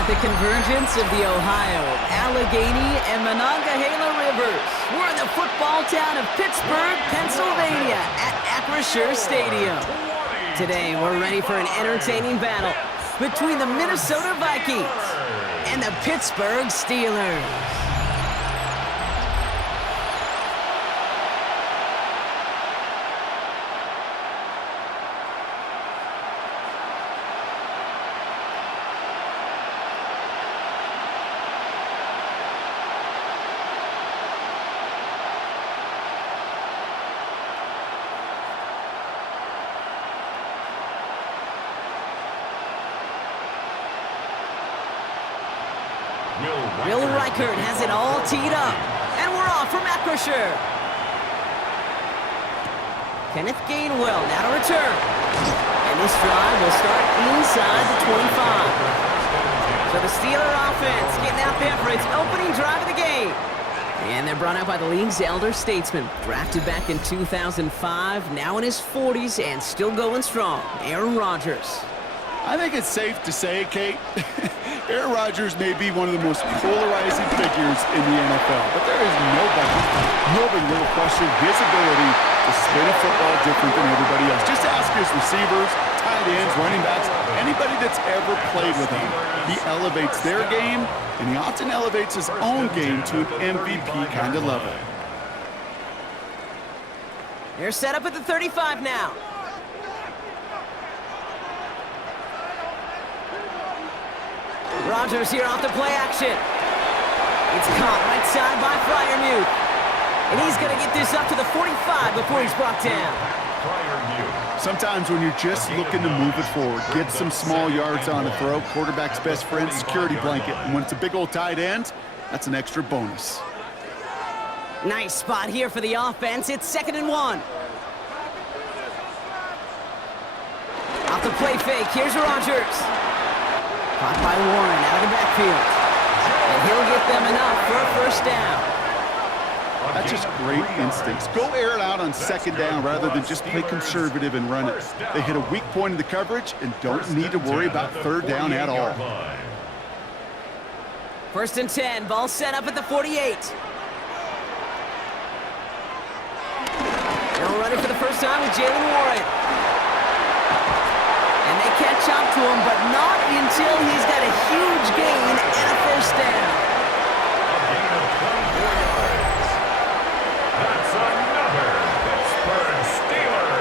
At the convergence of the Ohio, Allegheny, and Monongahela rivers, we're in the football town of Pittsburgh, Pennsylvania at Acrisure Stadium. Today, we're ready for an entertaining battle between the Minnesota Vikings and the Pittsburgh Steelers. Will Reichert has it all teed up, and we're off from Acrisure. Kenneth Gainwell now to return, and this drive will start inside the 25. So the Steeler offense getting out there for its opening drive of the game. And they're brought out by the league's elder statesman, drafted back in 2005, now in his 40s and still going strong, Aaron Rodgers. I think it's safe to say, Kate, Aaron Rodgers may be one of the most polarizing figures in the NFL, but there is nobody will question his ability to spin a football different than everybody else. Just ask his receivers, tight ends, running backs, anybody that's ever played with him. He elevates their game, and he often elevates his own game to an MVP kind of level. They're set up at the 35 now. Rodgers here off the play action. It's caught right side by Freiermuth. And he's going to get this up to the 45 before he's brought down. Sometimes when you're just looking to move it forward, get some small yards on the throw, quarterback's best friend, security blanket. And when it's a big old tight end, that's an extra bonus. Nice spot here for the offense. It's 2nd and 1. Off the play fake, here's Rodgers. Caught by Warren out of the backfield. And he'll get them enough for a first down. That's just great instincts. Go air it out on 2nd down rather than just play conservative and run it. They hit a weak point in the coverage and don't need to worry about 3rd down at all. 1st and 10, ball set up at the 48. They'll run it for the first time with Jalen Warren. And they catch up to him, but not until he's got a huge gain and a first down. A gain of 24 yards. That's another Pittsburgh Steeler.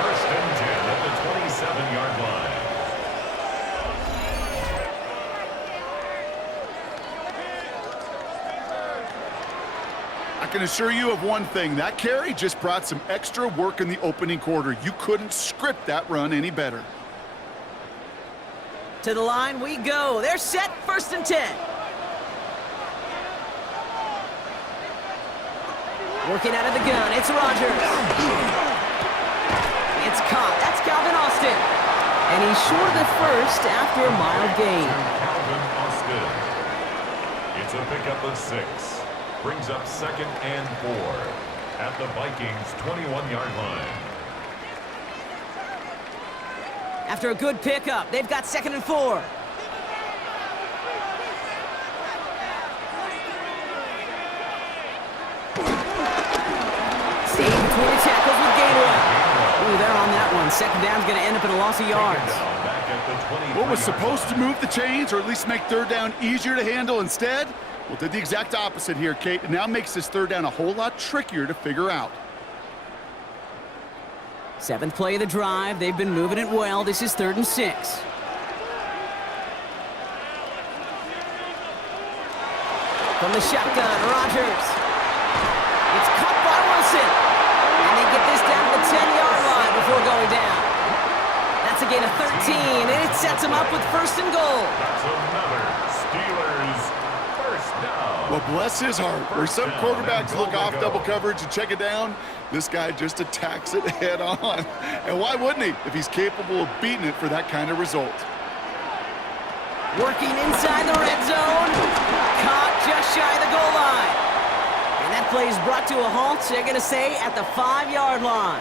1st and 10 at the 27-yard line. I can assure you of one thing. That carry just brought some extra work in the opening quarter. You couldn't script that run any better. To the line we go. They're set, 1st and 10. Working out of the gun, it's Rodgers. It's caught. That's Calvin Austin. And he's short of the first after a mild gain. Calvin Austin. It's a pickup of 6. Brings up 2nd and 4 at the Vikings' 21-yard line. After a good pickup, they've got 2nd and 4. Staying between the tackles with Gainwell. Ooh, they're on that one. 2nd down's going to end up in a loss of yards. What was supposed to move the chains or at least make 3rd down easier to handle instead? Well, did the exact opposite here, Kate. It now makes this 3rd down a whole lot trickier to figure out. 7th play of the drive. They've been moving it well. This is 3rd and 6. From the shotgun, Rodgers. It's caught by Wilson. And they get this down to the 10-yard line before going down. That's a gain of 13, and it sets them up with 1st and goal. That's another Steelers first down. Well, bless his heart. Where some quarterbacks look off double coverage and check it down, this guy just attacks it head on. And why wouldn't he if he's capable of beating it for that kind of result? Working inside the red zone. Caught just shy of the goal line. And that play is brought to a halt, they're going to say, at the 5-yard line.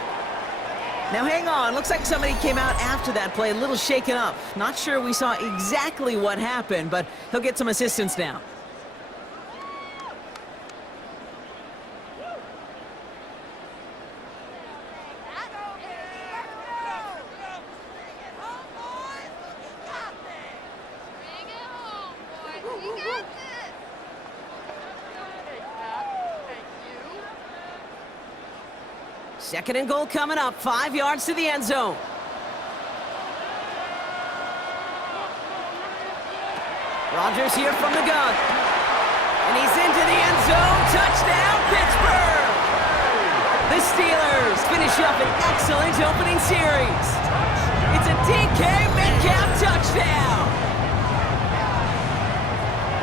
Now hang on, looks like somebody came out after that play a little shaken up. Not sure we saw exactly what happened, but he'll get some assistance now. Second and goal coming up, 5 yards to the end zone. Rodgers here from the gun. And he's into the end zone. Touchdown, Pittsburgh! The Steelers finish up an excellent opening series. It's a DK Metcalf touchdown!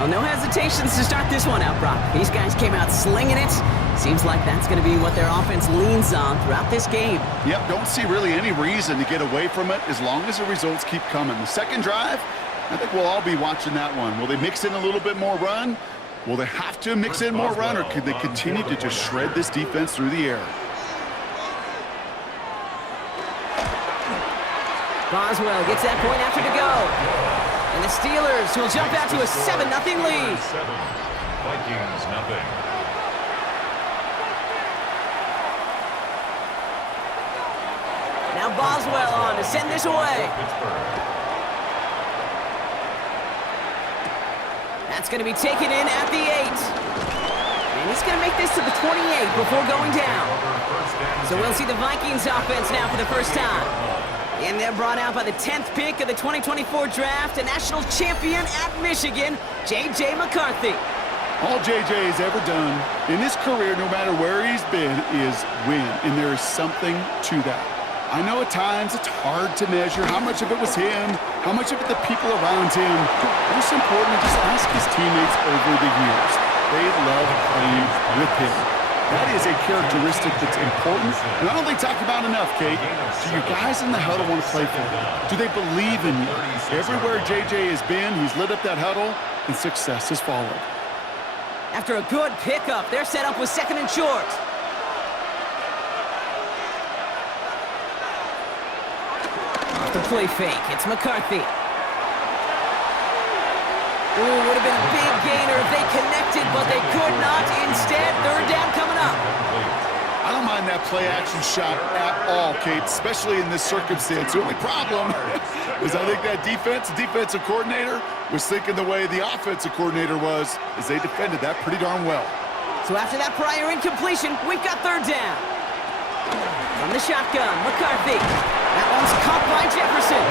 Well, no hesitations to start this one out, Brock. These guys came out slinging it. Seems like that's going to be what their offense leans on throughout this game. Yep, don't see really any reason to get away from it as long as the results keep coming. The second drive, I think we'll all be watching that one. Will they mix in a little bit more run? Will they have to mix in more run, or could they continue to just shred this defense through the air? Boswell gets that point after to go. And the Steelers will jump out to a 7-0 lead. Vikings nothing. Now Boswell on to send this away. That's going to be taken in at the 8. And he's going to make this to the 28 before going down. So we'll see the Vikings offense now for the first time. And they're brought out by the 10th pick of the 2024 draft, a national champion at Michigan, J.J. McCarthy. All J.J. has ever done in his career, no matter where he's been, is win. And there is something to that. I know at times it's hard to measure how much of it was him, how much of it the people around him. Most importantly, just ask his teammates over the years. They love playing with him. That is a characteristic that's important, and I don't think talked about enough, Kate. Do your guys in the huddle want to play for you? Do they believe in you? Everywhere J.J. has been, he's lit up that huddle, and success has followed. After a good pickup, they're set up with second and short. The play fake, it's McCarthy. Ooh, would have been a big gainer if they connected, but they could not. Instead, third down coming up. I don't mind that play-action shot at all, Kate, especially in this circumstance. The only problem is I think that defensive coordinator was thinking the way the offensive coordinator was, as they defended that pretty darn well. So after that prior incompletion, we've got third down. From the shotgun, McCarthy. That one's caught by Jefferson.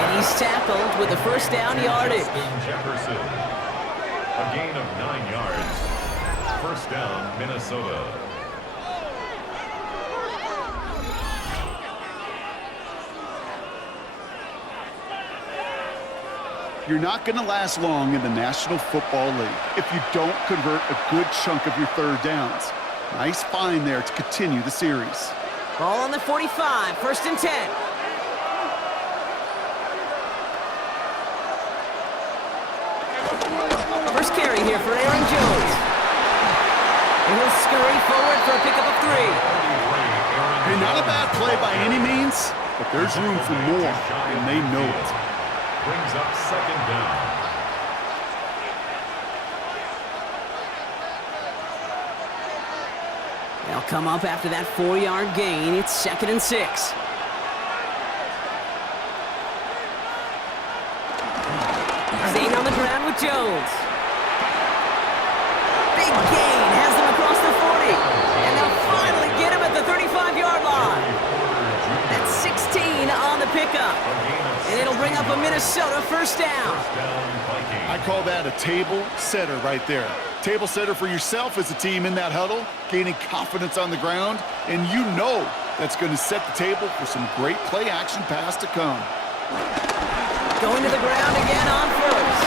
And he's tackled with the first down yardage. Jefferson. A gain of 9 yards. First down, Minnesota. You're not going to last long in the National Football League if you don't convert a good chunk of your third downs. Nice find there to continue the series. Ball on the 45, first and 10. First carry here for Aaron Jones. And he'll scurry forward for a pickup of 3. Hey, not a bad play by any means, but there's room for more, and they know it. Brings up second down. They'll come up after that 4-yard gain. It's second and 6. Staying on the ground with Jones. Big gain has them across the 40. And they'll finally get him at the 35-yard line. That's 16 on the pickup. And it'll bring up a Minnesota first down. I call that a table setter right there. Table setter for yourself as a team in that huddle, gaining confidence on the ground, and you know that's going to set the table for some great play-action pass to come. Going to the ground again on first.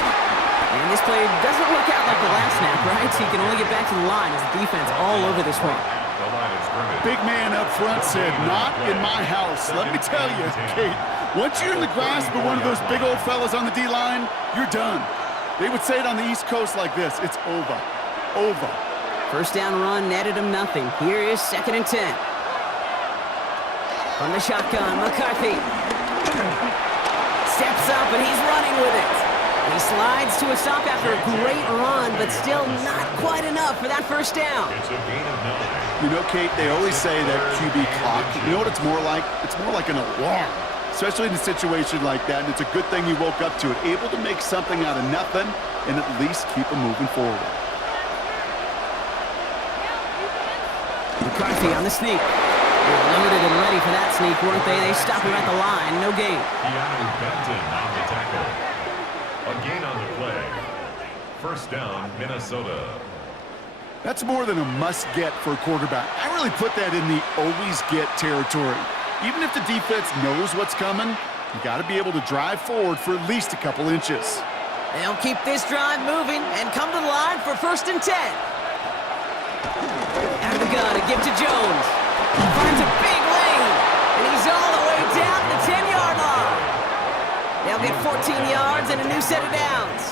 And this play doesn't work out like the last snap, right? So he can only get back to the line as the defense all over this one. Big man up front said, not in my house. Let me tell you, Kate, once you're in the grasp of one of those big old fellas on the D-line, you're done. They would say it on the East Coast like this, it's over. Over. First down run netted him nothing. Here is second and 10. From the shotgun, McCarthy. Steps up, and he's running with it. He slides to a stop after a great run, but still not quite enough for that first down. It's a gain of 9. You know, Kate, they always say that QB clock, you know what it's more like? It's more like an alarm, especially in a situation like that, and it's a good thing you woke up to it, able to make something out of nothing and at least keep them moving forward. McCarthy on the sneak. They're loaded and ready for that sneak, weren't they? They stop him at the line, no gain. Keanu Benton on the tackle. A gain on the play. First down, Minnesota. That's more than a must-get for a quarterback. I really put that in the always-get territory. Even if the defense knows what's coming, you got to be able to drive forward for at least a couple inches. They'll keep this drive moving and come to the line for 1st and 10. Out of the gun, a give to Jones. Finds a big lane, and he's all the way down to the 10-yard line. They'll get 14 yards and a new set of downs.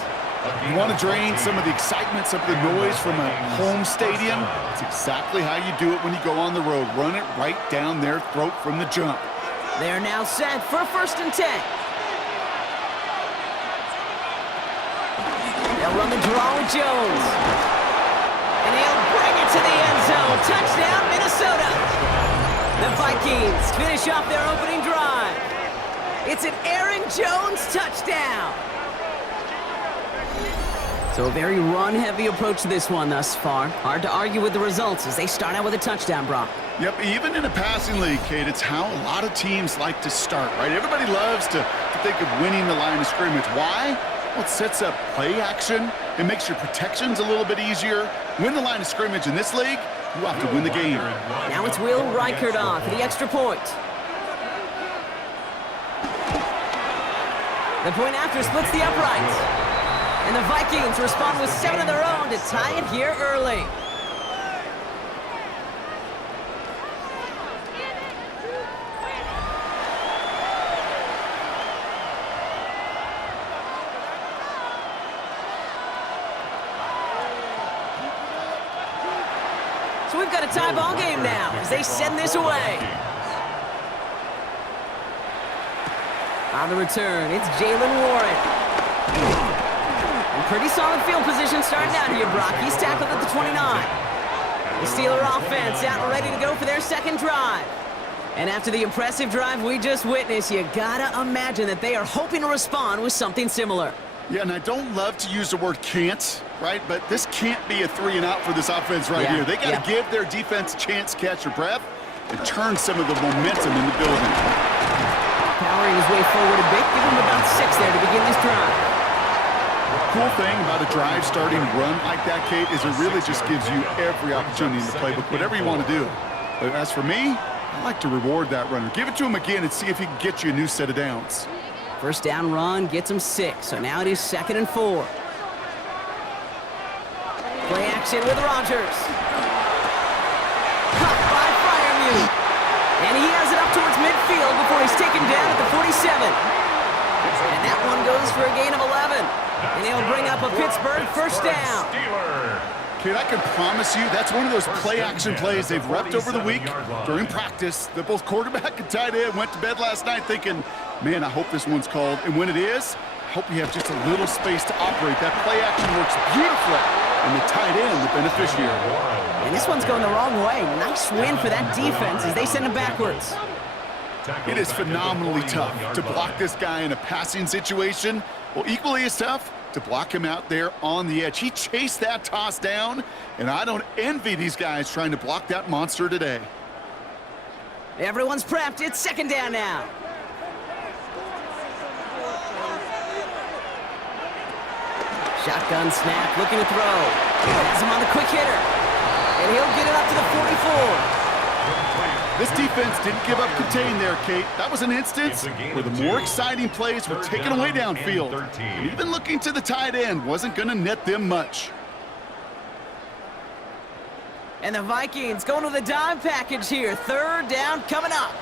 You want to drain some of the excitement, some of the noise from a home stadium? It's exactly how you do it when you go on the road. Run it right down their throat from the jump. They're now set for 1st and 10. They'll run the draw with Jones. And he'll bring it to the end zone. Touchdown, Minnesota. The Vikings finish off their opening drive. It's an Aaron Jones touchdown. So a very run-heavy approach to this one thus far. Hard to argue with the results as they start out with a touchdown, Brock. Yep, even in a passing league, Kate, it's how a lot of teams like to start, right? Everybody loves to think of winning the line of scrimmage. Why? Well, it sets up play action. It makes your protections a little bit easier. Win the line of scrimmage in this league, you have to win the game. Now it's Will Reichert on for the extra point. The point after splits the uprights. And the Vikings respond with 7 of their own to tie it here early. So we've got a tie ball game now as they send this away. On the return, it's Jalen Warren. Pretty solid field position starting out here, Brock. He's tackled at the 29. The Steeler offense out and ready to go for their second drive. And after the impressive drive we just witnessed, you gotta imagine that they are hoping to respond with something similar. Yeah, and I don't love to use the word can't, right? But this can't be a 3-and-out for this offense right here. They got to give their defense a chance to catch their breath and turn some of the momentum in the building. Powering his way forward a bit, give him about 6 there to begin this drive. Cool thing about a drive starting run like that, Kate, is it really just gives you every opportunity in the playbook, whatever you want to do. But as for me, I like to reward that runner. Give it to him again and see if he can get you a new set of downs. First down run gets him 6, so now it is 2nd and 4. Play action with Rodgers. Caught by Freiermuth. And he has it up towards midfield before he's taken down at the 47. And that one goes for a gain of 11. And he'll bring up a Pittsburgh first down. Kid, I can promise you that's one of those play-action plays they've repped over the week during practice. That both quarterback and tight end went to bed last night thinking, man, I hope this one's called. And when it is, I hope you have just a little space to operate. That play action works beautifully, and the tight end, the beneficiary. And this one's going the wrong way. Nice win for that defense as they send him backwards. It is phenomenally tough to block this guy in a passing situation. Well, equally as tough to block him out there on the edge. He chased that toss down, and I don't envy these guys trying to block that monster today. Everyone's prepped. It's 2nd down now. Shotgun snap, looking to throw. Has him on the quick hitter. And he'll get it up to the 44. This defense didn't give up contain there, Kate. That was an instance where the more exciting plays were taken away downfield. And even looking to the tight end wasn't going to net them much. And the Vikings going to the dime package here. 3rd down coming up.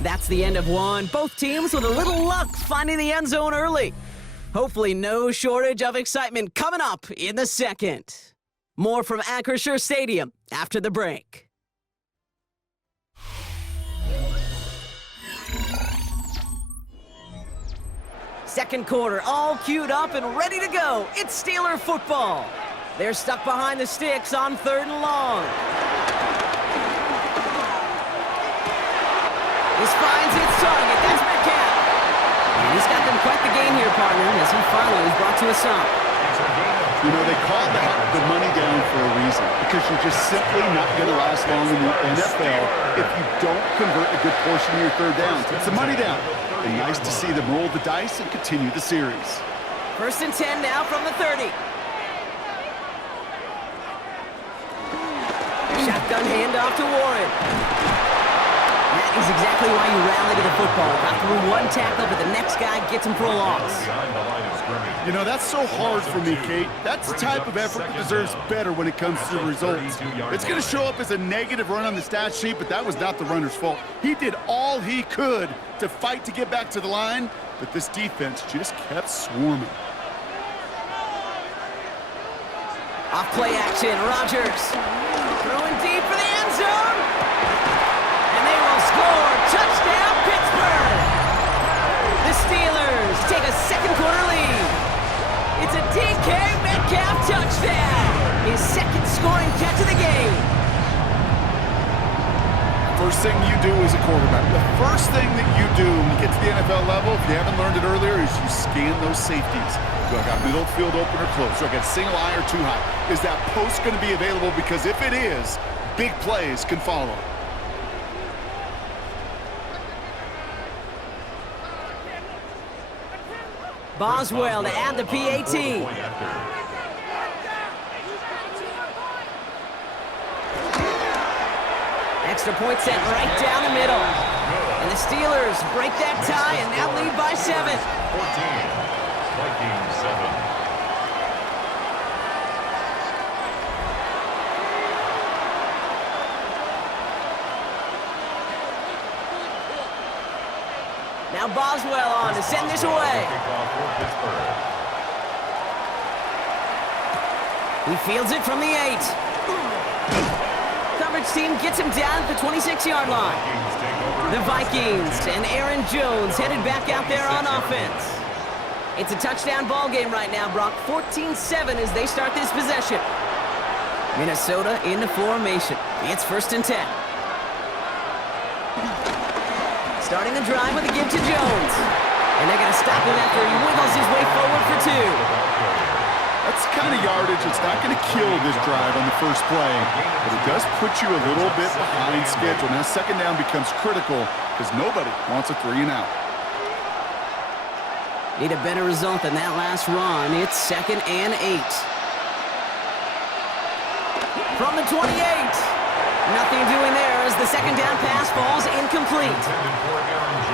That's the end of one. Both teams with a little luck finding the end zone early. Hopefully no shortage of excitement coming up in the second. More from Acrisure Stadium after the break. Second quarter, all queued up and ready to go. It's Steeler football. They're stuck behind the sticks on 3rd and long. This finds its target. That's Metcalf. And he's got them quite the game here, partner, as he finally is brought to a stop. You know, they call that the money down for a reason, because you're just simply not going to last long in the NFL if you don't convert a good portion of your 3rd downs. It's a money down. And nice to see them roll the dice and continue the series. 1st and 10 now from the 30. Shotgun handoff to Warren. That is exactly why you rally to the football. Got through one tackle, but the next guy gets him for a loss. You know, that's so hard for me, Kate. That's the type of effort that deserves better when it comes to the results. It's going to show up as a negative run on the stat sheet, but that was not the runner's fault. He did all he could to fight to get back to the line, but this defense just kept swarming. Off play action, Rodgers. Throwing deep for the end zone. And they will score. Touchdown, Pittsburgh. The Steelers take a second quarter lead. It's a DK Metcalf touchdown. His second scoring catch of the game. First thing you do as a quarterback, the first thing that you do when you get to the NFL level, if you haven't learned it earlier, is you scan those safeties. Do I got middle field open or close? Do I got single eye or too high? Is that post going to be available? Because if it is, big plays can follow. Boswell to add the PAT. Extra point set right down the middle. And the Steelers break that tie and now lead by 7. 14, Vikings 7. Now Boswell on to send this away. He fields it from the 8. Coverage team gets him down at the 26-yard line. The Vikings and Aaron Jones headed back out there on offense. It's a touchdown ball game right now, Brock. 14-7 as they start this possession. Minnesota in the formation. It's 1st and 10. Starting the drive with a give to Jones. And they're going to stop him after he wiggles his way forward for 2. That's the kind of yardage that's not going to kill this drive on the first play, but it does put you a little bit behind schedule. Now, 2nd down becomes critical because nobody wants a 3 and out. Need a better result than that last run. It's 2nd and 8. From the 28. Nothing doing there as the 2nd down pass falls incomplete.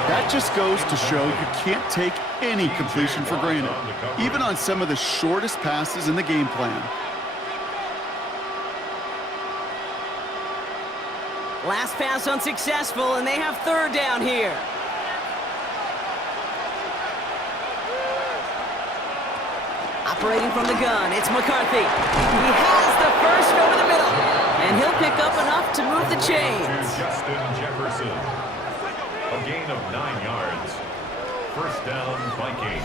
That just goes to show you can't take any completion for granted, even on some of the shortest passes in the game plan. Last pass unsuccessful, and they have 3rd down here. Operating from the gun, it's McCarthy. He has the first over the middle, and he'll pick up enough to move the chains. Justin Jefferson. A gain of 9 yards. 1st down, Vikings.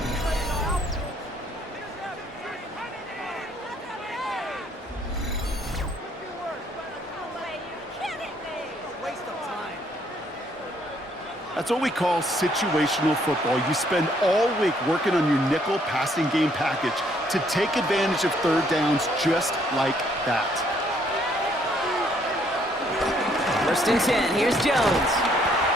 That's what we call situational football. You spend all week working on your nickel passing game package to take advantage of 3rd downs just like that. 1st and 10, here's Jones.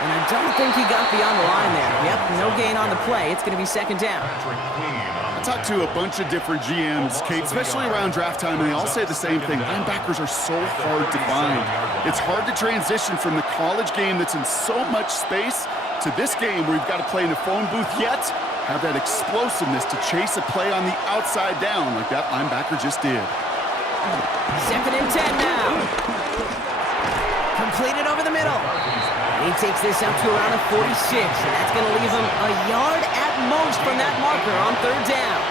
And I don't think he got beyond the line there. Yep, no gain on the play. It's going to be 2nd down. I talked to a bunch of different GMs, Kate, especially around draft time, and they all say the same thing. Linebackers are so hard to find. It's hard to transition from the college game that's in so much space to this game where you've got to play in a phone booth, yet have that explosiveness to chase a play on the outside down like that linebacker just did. 2nd and 10 now. Completed over the middle. He takes this up to around a 46, and that's going to leave him a yard at most from that marker on 3rd down.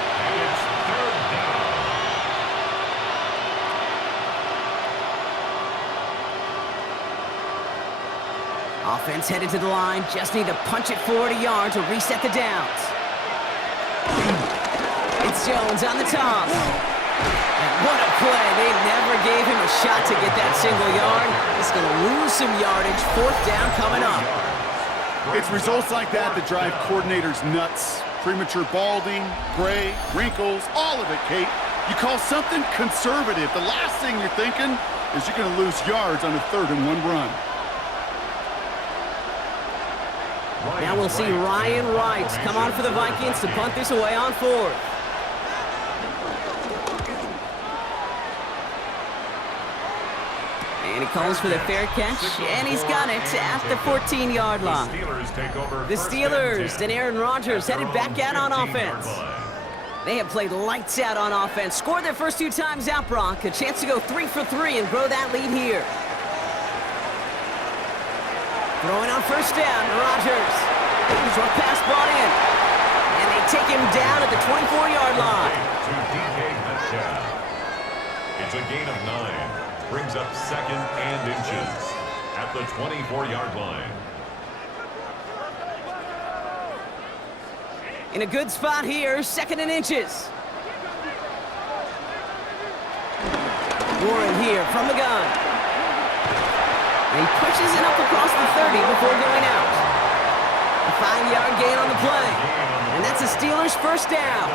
Offense headed to the line. Just need to punch it forward a yard to reset the downs. It's Jones on the toss. And what a play. They never gave him a shot to get that single yard. He's going to lose some yardage. 4th down coming up. It's results like that that drive coordinators nuts. Premature balding, gray, wrinkles, all of it, Kate. You call something conservative. The last thing you're thinking is you're going to lose yards on a 3rd and 1 run. Now we'll see Ryan Wright come on for the Vikings to punt this away on 4th. And he calls for the fair catch, and he's got it at the 14-yard line. The Steelers and Aaron Rodgers headed back out on offense. They have played lights out on offense, scored their first 2 times out, Brock. A chance to go 3 for 3 and grow that lead here. Throwing on 1st down, Rodgers. Short pass brought in. And they take him down at the 24-yard line. It's a gain of 9. Brings up 2nd and inches at the 24-yard line. In a good spot here, 2nd and inches. Warren here from the gun. And he pushes it up across the 30 before going out. A 5-yard gain on the play. And that's a Steelers 1st down.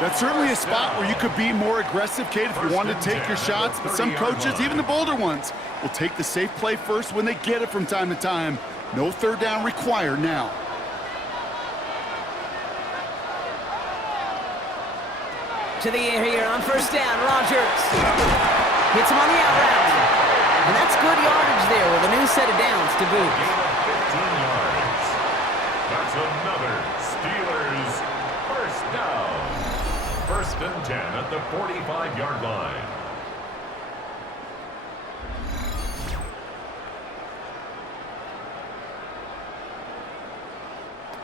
That's certainly a spot where you could be more aggressive, Kate, if you wanted to take your shots. But some coaches, even the bolder ones, will take the safe play first when they get it from time to time. No 3rd down required now. To the air here on 1st down, Rodgers. Hits him on the out route. And that's good yardage there with a new set of downs to boot. 15 yards. That's another Steelers 1st down. 1st and 10 at the 45-yard line.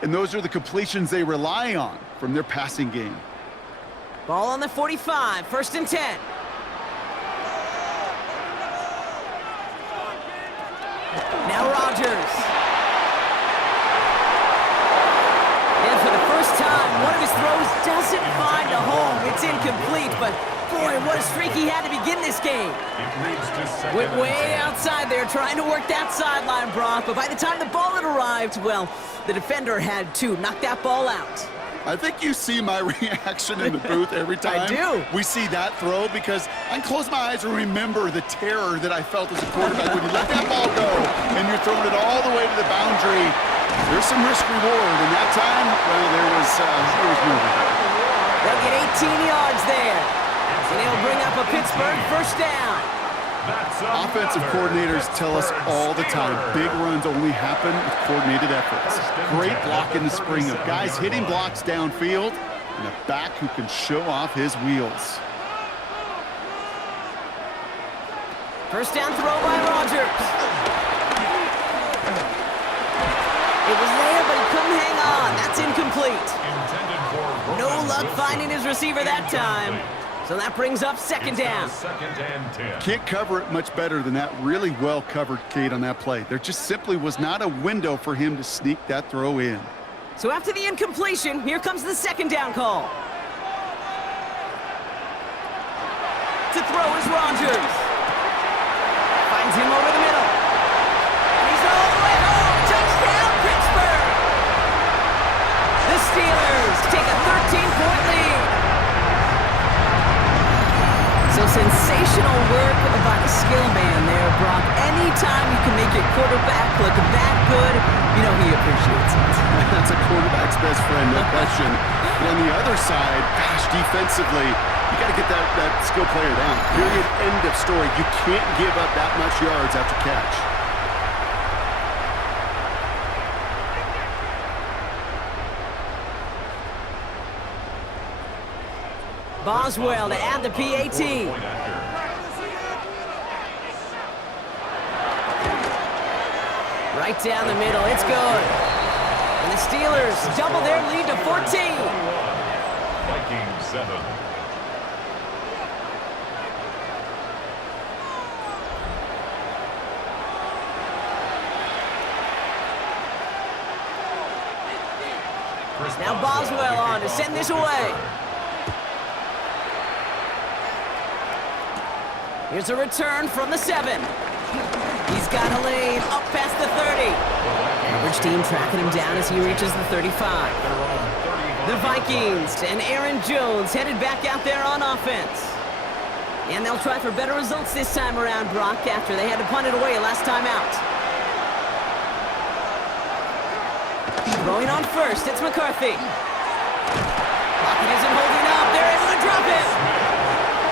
And those are the completions they rely on from their passing game. Ball on the 45, 1st and 10. Now Rodgers. And for the first time, one of his throws doesn't find a home. It's incomplete, but boy, what a streak he had to begin this game. Went way outside there trying to work that sideline, Brock, but by the time the ball had arrived, well, the defender had to knock that ball out. I think you see my reaction in the booth every time I do. we see that throw, because I can close my eyes and remember the terror that I felt as a quarterback when you let that ball go and you're throwing it all the way to the boundary. There's some risk reward, and that time, well, there was movement. They'll get 18 yards there, and they'll bring up a Pittsburgh 1st down. Offensive coordinators tell us all the time, big runs only happen with coordinated efforts. Great block in the spring of guys hitting blocks downfield and a back who can show off his wheels. 1st down throw by Rodgers. It was there, but he couldn't hang on. That's incomplete. No luck finding his receiver that time. So that brings up 2nd down. 2nd and 10. Can't cover it much better than that. Really well covered, Kate, on that play. There just simply was not a window for him to sneak that throw in. So after the incompletion, here comes the 2nd down call. To throw is Rodgers. Finds him over the middle. And he's all the way home. Touchdown, Pittsburgh! The Steelers take a 13-point lead. So sensational work by the skill man there, Brock. Anytime you can make your quarterback look that good, you know he appreciates it. That's a quarterback's best friend, no question. But on the other side, gosh, defensively, you got to get that skill player down. Period, end of story. You can't give up that much yards after catch. Boswell to add the PAT. Right down the middle, it's good. And the Steelers double their lead to 14. Vikings 7. Now Boswell on to send this away. Here's a return from the 7. He's got a lane up past the 30. Average team tracking him down as he reaches the 35. The Vikings and Aaron Jones headed back out there on offense. And they'll try for better results this time around, Brock, after they had to punt it away last time out. Throwing on first, it's McCarthy. Pocket isn't holding up. They're able to drop it.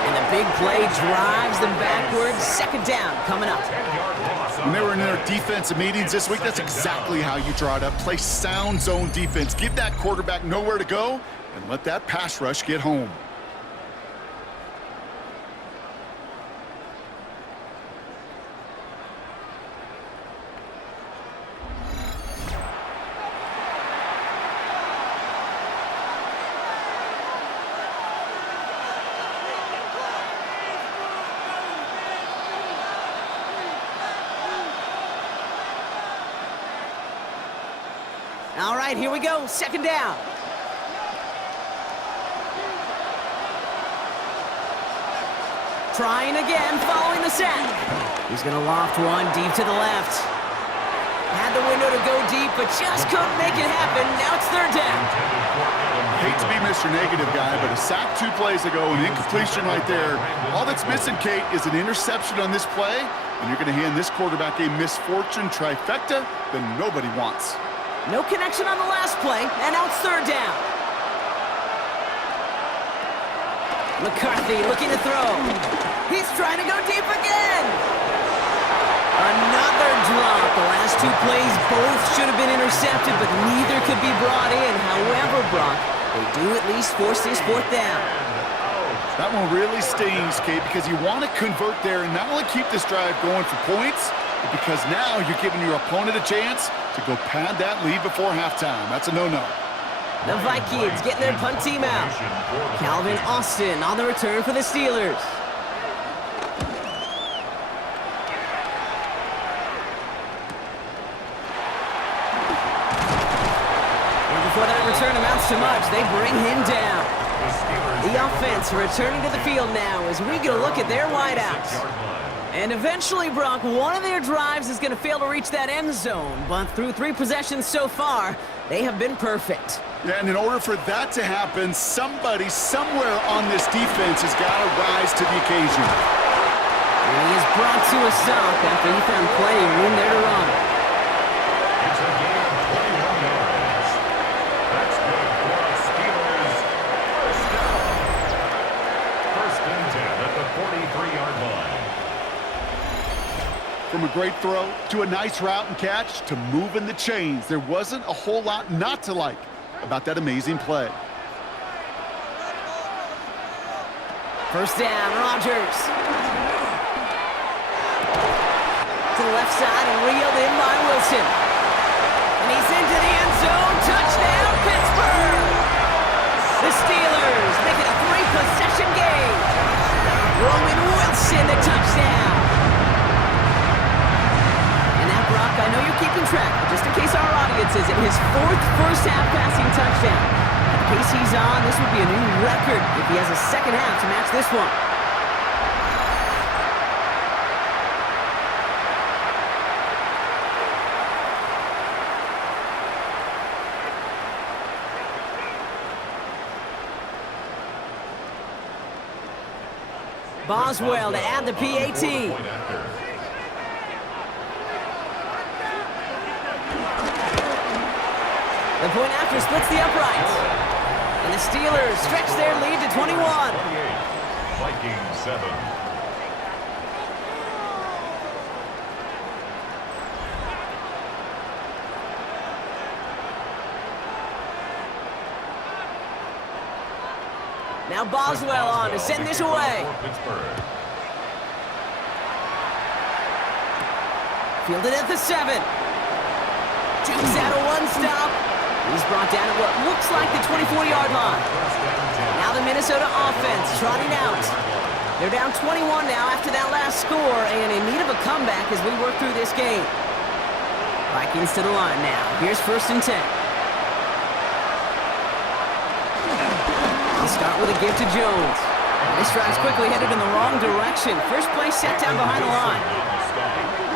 And the big play drives them backwards. Second down coming up. When they were in their defensive meetings this week, that's exactly how you draw it up. Play sound zone defense. Give that quarterback nowhere to go and let that pass rush get home. All right, here we go. Second down. Trying again, following the sack. He's going to loft one deep to the left. Had the window to go deep, but just couldn't make it happen. Now it's third down. Hate to be Mr. Negative guy, but a sack 2 plays ago, an incompletion right there. All that's missing, Kate, is an interception on this play, and you're going to hand this quarterback a misfortune trifecta that nobody wants. No connection on the last play, and now it's third down. McCarthy looking to throw. He's trying to go deep again. Another drop. The last 2 plays both should have been intercepted, but neither could be brought in. However, Brock, they do at least force this 4th down. That one really stings, Kate, because you want to convert there and not only keep this drive going for points, but because now you're giving your opponent a chance to go pad that lead before halftime. That's a no-no. The Vikings getting their punt team out. Calvin Austin on the return for the Steelers. And before that return amounts to much, they bring him down. The offense returning to the field now as we get a look at their wideouts. And eventually, Brock, one of their drives is going to fail to reach that end zone. But through 3 possessions so far, they have been perfect. Yeah, and in order for that to happen, somebody somewhere on this defense has got to rise to the occasion. And he is brought to a stop after he found plenty of room there to run. It's a gain of 21 yards. That's good for a Steelers first down. First and 10 at the 43-yard line. From a great throw to a nice route and catch to moving the chains, there wasn't a whole lot not to like about that amazing play. First down, Rodgers. To the left side and reeled in by Wilson. And he's into the end zone. Touchdown, Pittsburgh! The Steelers make it a 3-possession game. Roman Wilson, the touchdown. Brock, I know you're keeping track, but just in case our audience isn't, his 4th first-half passing touchdown. At the pace he's on, this would be a new record if he has a second half to match this one. Boswell to add the PAT. The point after splits the uprights. And the Steelers stretch their lead to 21. 28, Vikings 7. Now Boswell on to send this away. Fielded at the 7. Jukes out a 1-stop. He's brought down at what looks like the 24-yard line. Now the Minnesota offense trotting out. They're down 21 now after that last score and in need of a comeback as we work through this game. Vikings to the line now. Here's first and 10. They'll start with a give to Jones. This drive's quickly headed in the wrong direction. First play set down behind the line.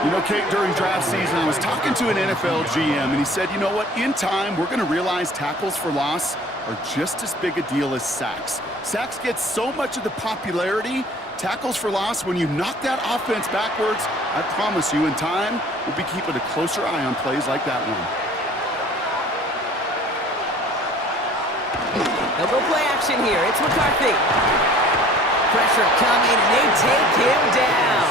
You know, Kate, during draft season, I was talking to an NFL GM, and he said, you know what, in time, we're going to realize tackles for loss are just as big a deal as sacks. Sacks get so much of the popularity. Tackles for loss, when you knock that offense backwards, I promise you, in time, we'll be keeping a closer eye on plays like that one. They'll go play action here. It's McCarthy. Pressure coming, and they take him down.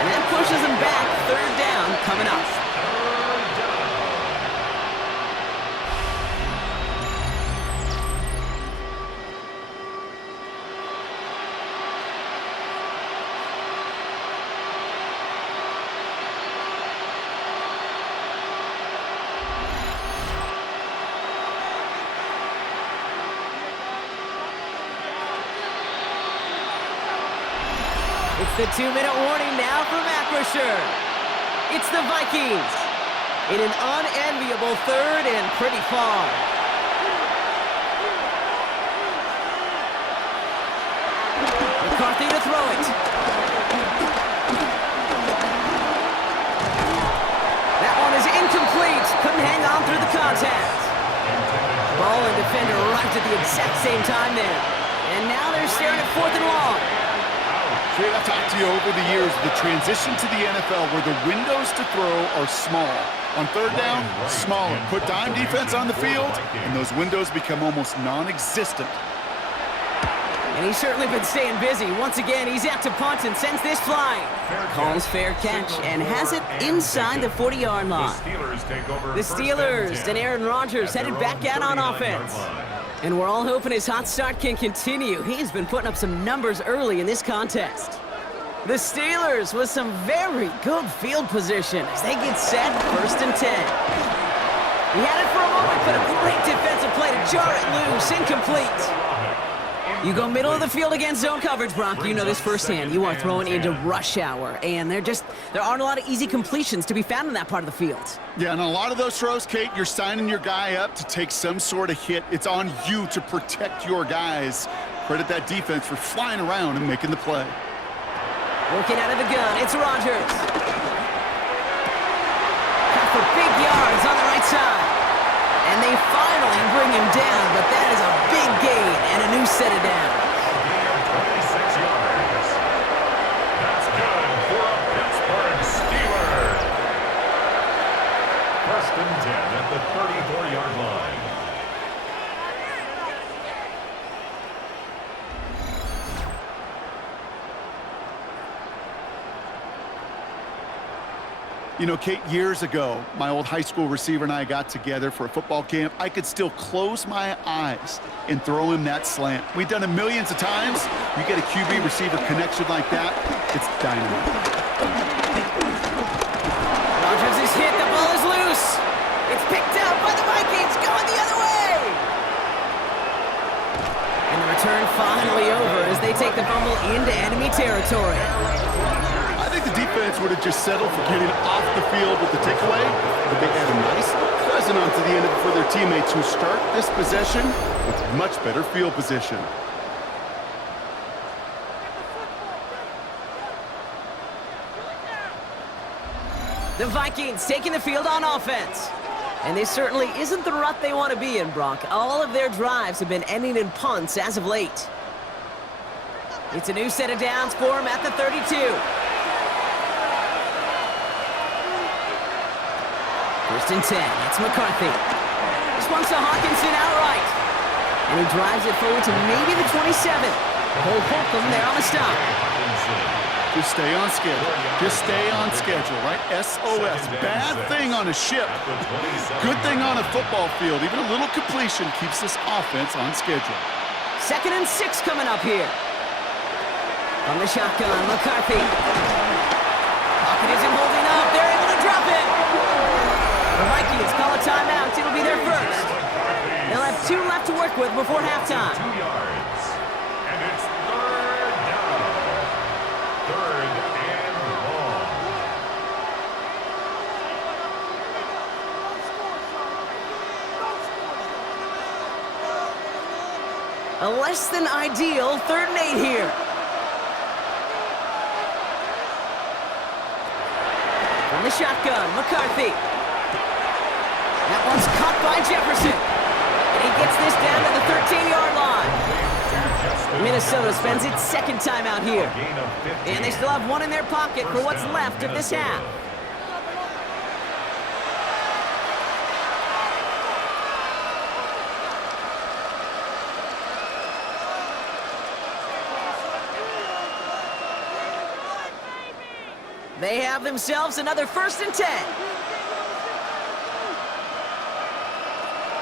And that pushes him back. Third down coming up. It's the 2-minute warning now from Acrisure. It's the Vikings in an unenviable third and pretty far. McCarthy to throw it. That one is incomplete. Couldn't hang on through the contact. Ball and defender arrived at the exact same time there. And now they're staring at 4th and long. I've talked to you over the years, the transition to the NFL where the windows to throw are small. On third down, smaller. Put dime defense on the field, and those windows become almost non-existent. And he's certainly been staying busy. Once again, he's out to punt and sends this flying. Calls fair catch and has it inside the 40-yard line. The Steelers and Aaron Rodgers headed back out on offense. And we're all hoping his hot start can continue. He's been putting up some numbers early in this contest. The Steelers with some very good field position as they get set, 1st and 10. He had it for a moment, but a great defensive play to jar it loose, incomplete. You go middle of the field against zone coverage, Brock. You know this firsthand. You are throwing into rush hour, and there aren't a lot of easy completions to be found in that part of the field. Yeah, and a lot of those throws, Kate, you're signing your guy up to take some sort of hit. It's on you to protect your guys. Credit that defense for flying around and making the play. Working out of the gun, it's Rodgers. Got for big yards on the right side. And they finally bring him down, but that is a big gain and a new set of downs. 26 yards. That's good for a Pittsburgh Steeler. 1st and 10 at the 34-yard line. You know, Kate, years ago, my old high school receiver and I got together for a football camp. I could still close my eyes and throw him that slant. We've done it millions of times. You get a QB receiver connection like that, it's dynamite. Rodgers is hit. The ball is loose. It's picked out by the Vikings, going the other way. And the return finally over as they take the fumble into enemy territory. I think the defense would have just settled for getting off the field with the takeaway, but they add a nice present onto the end of it for their teammates who start this possession with much better field position. The Vikings taking the field on offense. And this certainly isn't the rut they want to be in, Brock. All of their drives have been ending in punts as of late. It's a new set of downs for him at the 32. 1st and 10, it's McCarthy. This one's to Hawkinson outright. And he drives it forward to maybe the 27. Cole Holcomb there on the stop. Just stay on schedule. Just stay on schedule, right? SOS. Bad thing on a ship. Good thing on a football field. Even a little completion keeps this offense on schedule. 2nd and 6 coming up here. From the shotgun, McCarthy. Pocket isn't holding up. They're able to drop it. The Vikings call a timeout. It'll be their first. They'll have 2 left to work with before halftime. 2 yards. And it's 3rd down. 3rd and long. A less than ideal 3rd and 8 here. From the shotgun, McCarthy. That one's caught by Jefferson. And he gets this down to the 13-yard line. Minnesota spends its 2nd time out here. And they still have one in their pocket for what's left of this half. They have themselves another 1st and 10.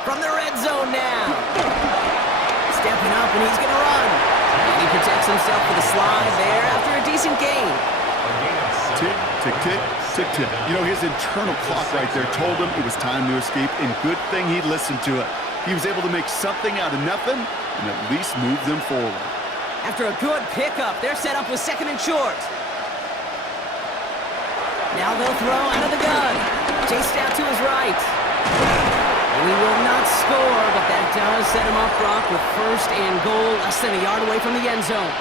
From the red zone now. Stepping up, and he's going to run. And he protects himself for the slide there after a decent gain. Tick, tick, tick, tick, tick. You know, his internal clock right there told him it was time to escape, and good thing he listened to it. He was able to make something out of nothing and at least move them forward. After a good pickup, they're set up with 2nd and short. Now they'll throw out of the gun. Chased out to his right. And he will not score, but that does set him up, Brock, with 1st and goal, less than a yard away from the end zone.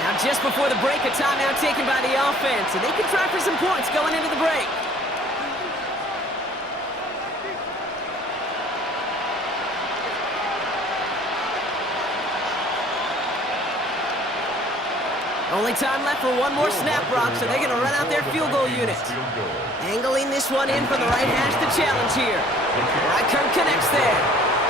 Now just before the break, a timeout taken by the offense, and they can try for some points going into the break. Only time left for one more snap, Brock, so they're going to run out their field goal unit. Angling this one in from the right hash, the challenge here. Reichert connects there.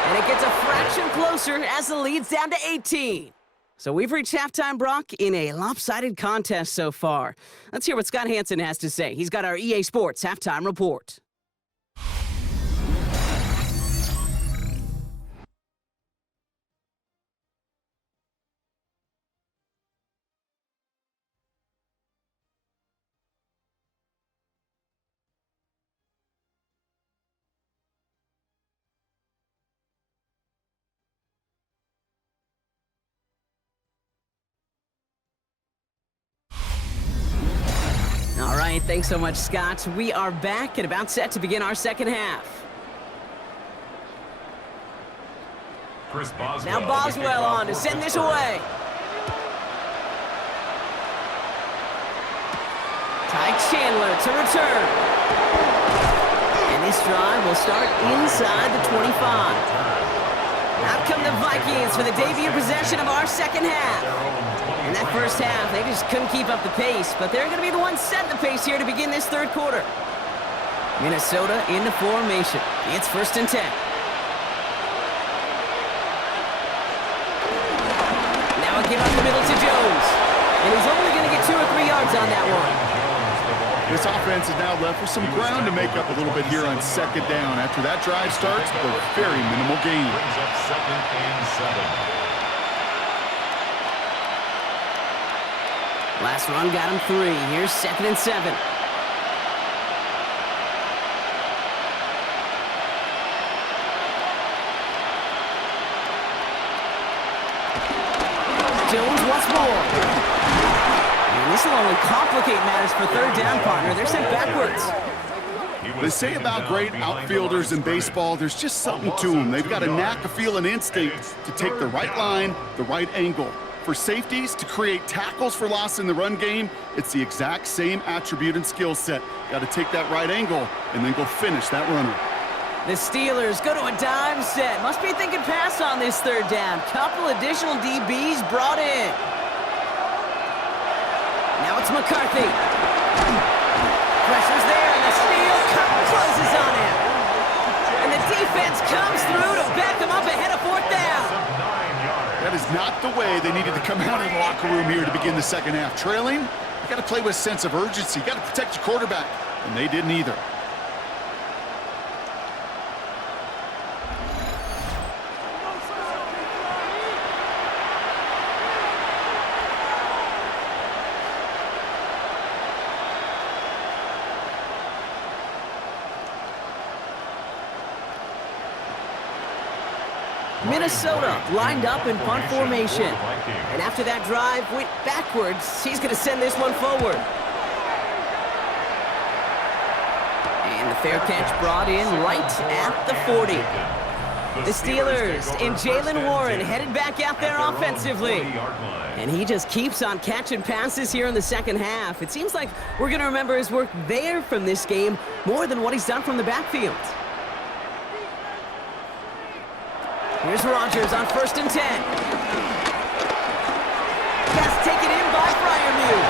And it gets a fraction closer as the lead's down to 18. So we've reached halftime, Brock, in a lopsided contest so far. Let's hear what Scott Hansen has to say. He's got our EA Sports halftime report. All right, thanks so much, Scott. We are back and about set to begin our 2nd half. Now Boswell on to send this away. Ty Chandler to return. And this drive will start inside the 25. Out come the Vikings for the debut possession of our 2nd half. In that 1st half, they just couldn't keep up the pace, but they're going to be the ones setting the pace here to begin this 3rd quarter. Minnesota into formation. It's 1st and 10. Now a give up the middle to Jones. And he's only going to get 2 or 3 yards on that one. This offense is now left with some ground to make up a little bit here on 2nd down. After that drive starts, the very minimal gain. Brings up 2nd and 7. Last run got him 3. Here's 2nd and 7. Jones once more. And this will only complicate matters for 3rd down, partner. They're sent backwards. They say about great outfielders in baseball, there's just something to them. They've got a knack, a feel, and instinct to take the right line, the right angle. For safeties, to create tackles for loss in the run game, it's the exact same attribute and skill set. Got to take that right angle and then go finish that runner. The Steelers go to a dime set. Must be thinking pass on this 3rd down. Couple additional DBs brought in. Now it's McCarthy. Pressure's there, and the steal closes on him. And the defense comes through to back him up ahead of 4th down. That is not the way they needed to come out in the locker room here to begin the 2nd half. Trailing, you got to play with a sense of urgency. You got to protect your quarterback, and they didn't either. Minnesota lined up in punt formation. And after that drive went backwards, he's going to send this one forward. And the fair catch brought in right at the 40. The Steelers and Jalen Warren headed back out there offensively. And he just keeps on catching passes here in the second half. It seems like we're going to remember his work there from this game more than what he's done from the backfield. Here's Rodgers on 1st and 10. Pass taken in by Freiermuth.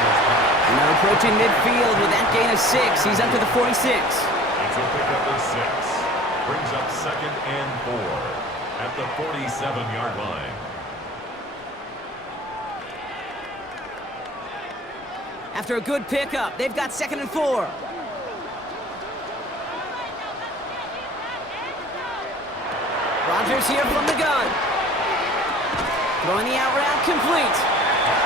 And they're approaching midfield with that gain of 6. He's up to the 46. It's a pickup of 6. Brings up 2nd and 4 at the 47-yard line. After a good pickup, they've got 2nd and 4. Rodgers here from the gun. Throwing the out route complete.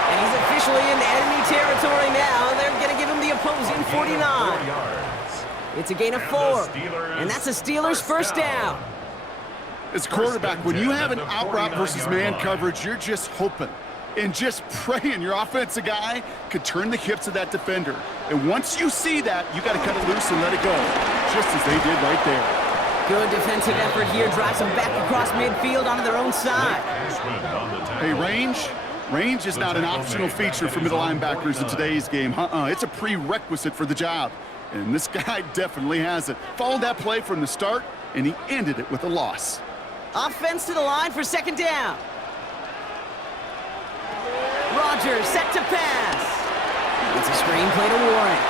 And he's officially in enemy territory now. They're going to give him the opposing 49. It's a gain of 4. And that's a Steelers first down. As a quarterback, when you have an out route versus man coverage, you're just hoping and just praying your offensive guy could turn the hips of that defender. And once you see that, you got to cut it loose and let it go, just as they did right there. Good defensive effort here, drives them back across midfield onto their own side. Hey, range is not an optional feature for middle linebackers in today's game. It's a prerequisite for the job. And this guy definitely has it. Followed that play from the start, and he ended it with a loss. Offense to the line for 2nd down. Rodgers set to pass. It's a screen play to Warren.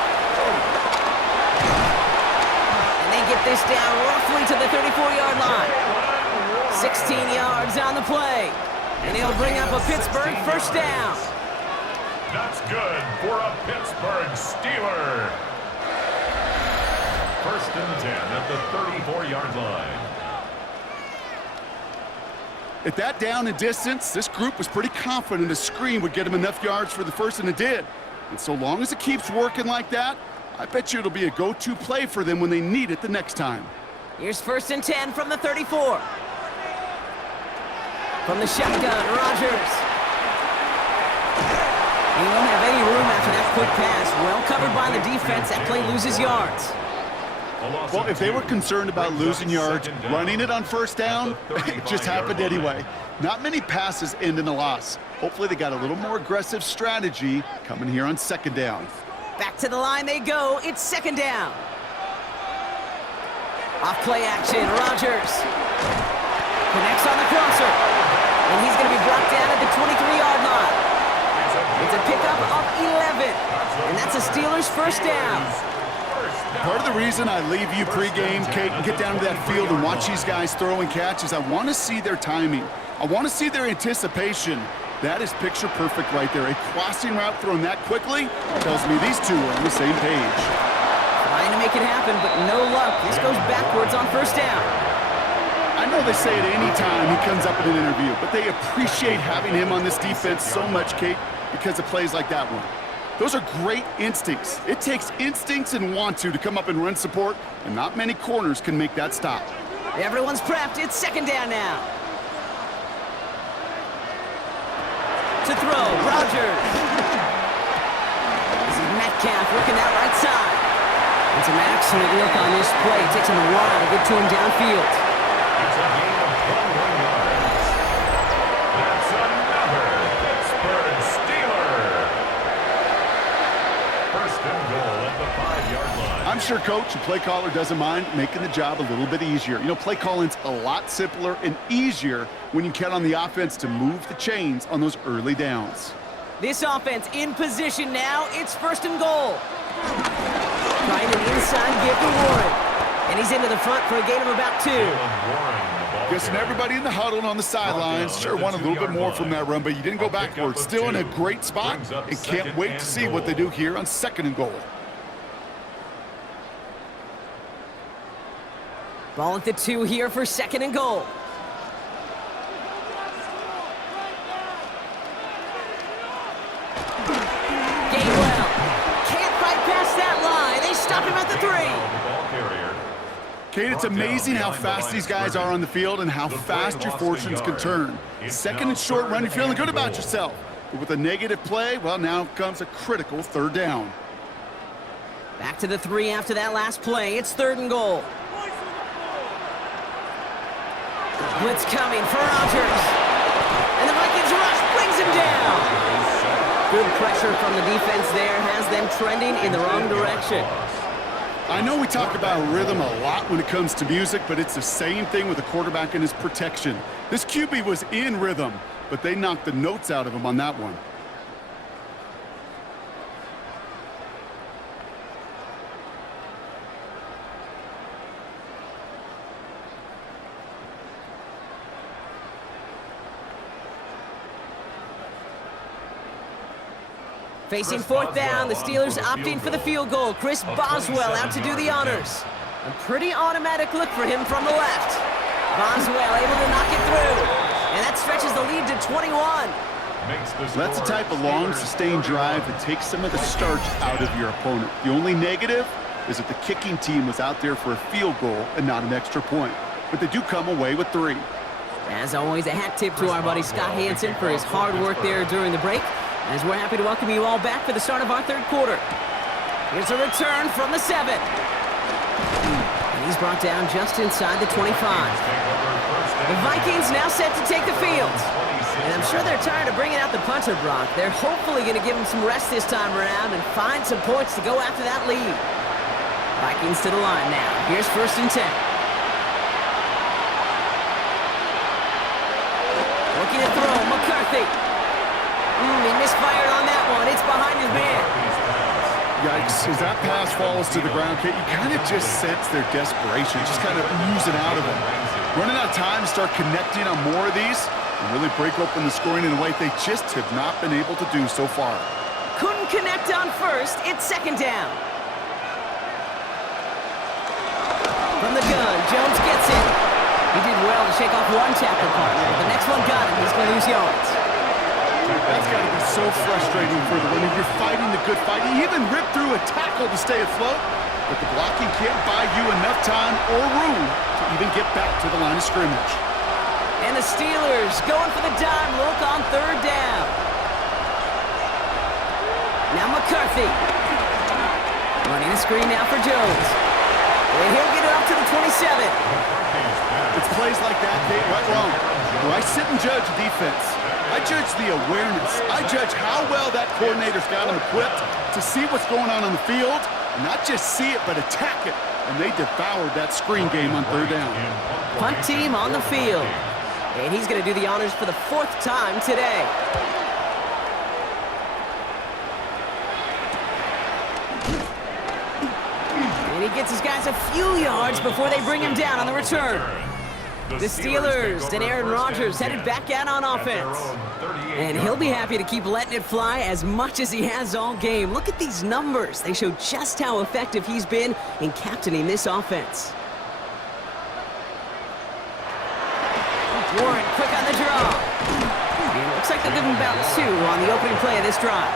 And they get this down roughly to the 34-yard line. 16 yards on the play. And he'll bring up a Pittsburgh first down. That's good for a Pittsburgh Steeler. 1st and 10 at the 34-yard line. At that down and distance, this group was pretty confident a screen would get him enough yards for the first, and it did. And so long as it keeps working like that, I bet you it'll be a go-to play for them when they need it the next time. Here's 1st and 10 from the 34. From the shotgun, Rodgers. He won't have any room after that quick pass. Well covered by the defense. That play loses yards. Well, if they were concerned about losing yards, running it on 1st down, it just happened anyway. Not many passes end in a loss. Hopefully they got a little more aggressive strategy coming here on 2nd down. Back to the line they go. It's 2nd down. Off play action, Rodgers. Connects on the crosser. And he's going to be brought down at the 23-yard line. It's a pickup of 11. And that's a Steelers first down. Part of the reason I leave you pregame, Kate, and get down to that field and watch these guys throw and catch is I want to see their timing. I want to see their anticipation. That is picture perfect right there. A crossing route thrown that quickly tells me these two are on the same page. Trying to make it happen, but no luck. This goes backwards on 1st down. I know they say it any time he comes up in an interview, but they appreciate having him on this defense so much, Kate, because of plays like that one. Those are great instincts. It takes instincts and want to come up and run support, and not many corners can make that stop. Everyone's prepped. It's 2nd down now. To throw, Rodgers. This is Metcalf working that right side. And some excellent look on this play. It takes him a while to get to him downfield. It's a gain of 21 yards. That's another Pittsburgh Steeler. 1st and goal at the 5-yard line. I'm sure coach and play caller doesn't mind making the job a little bit easier. You know, play calling's a lot simpler and easier when you count on the offense to move the chains on those early downs. This offense in position now. It's 1st and goal. Trying an inside give to Warren. And he's into the front for a gain of about 2. Guessing everybody in the huddle and on the sidelines sure want a little bit more from that run, but you didn't go backwards. Still in a great spot, and can't wait to see what they do here on 2nd and goal. Ball at the 2 here for 2nd and goal. Gainwell can't fight past that line. They stop him at the 3. Kate, it's amazing how fast these guys are on the field and how fast your fortunes can turn. 2nd and short run, you're feeling good about yourself. But with a negative play, well, now comes a critical 3rd down. Back to the 3 after that last play. It's 3rd and goal. Blitz coming for Rodgers. And the Vikings rush brings him down. Good pressure from the defense there has them trending in the wrong direction. I know we talk about rhythm a lot when it comes to music, but it's the same thing with a quarterback and his protection. This QB was in rhythm, but they knocked the notes out of him on that one. Facing fourth down, the Steelers opting for the field goal. Chris Boswell out to do the honors. A pretty automatic look for him from the left. Boswell able to knock it through. And that stretches the lead to 21. That's the type of long, sustained drive that takes some of the starch out of your opponent. The only negative is that the kicking team was out there for a field goal and not an extra point. But they do come away with 3. As always, a hat tip to our buddy Scott Hansen for his hard work there during the break, as we're happy to welcome you all back for the start of our third quarter. Here's a return from the 7. And he's brought down just inside the 25. The Vikings now set to take the field. And I'm sure they're tired of bringing out the punter, Brock. They're hopefully going to give him some rest this time around and find some points to go after that lead. Vikings to the line now. Here's 1st and 10. Looking to throw, McCarthy. He misfired on that one. It's behind his man. Yikes, as that pass falls to the ground, Kate, you kind of just sense their desperation, just kind of oozing out of them. Running out of time to start connecting on more of these and really break open the scoring in a way they just have not been able to do so far. Couldn't connect on first. It's 2nd down. From the gun, Jones gets it. He did well to shake off one tackle partner, but the next one got him. He's going to lose yards. That's got to be so frustrating for the winner. You're fighting the good fight. You even ripped through a tackle to stay afloat, but the blocking can't buy you enough time or room to even get back to the line of scrimmage. And the Steelers going for the dime look on 3rd down. Now McCarthy. Running the screen now for Jones. And he'll get it up to the 27. It's plays like that, Kate, right wrong. Where I sit and judge defense, I judge the awareness. I judge how well that coordinator's got him equipped to see what's going on the field, and not just see it, but attack it. And they devoured that screen game on 3rd down. Punt team on the field. And he's going to do the honors for the 4th time today. And he gets his guys a few yards before they bring him down on the return. The Steelers and Aaron Rodgers headed back out on offense. And he'll be happy to keep letting it fly as much as he has all game. Look at these numbers. They show just how effective he's been in captaining this offense. Warren quick on the draw. And it looks like they'll give him about 2 on the opening play of this drive.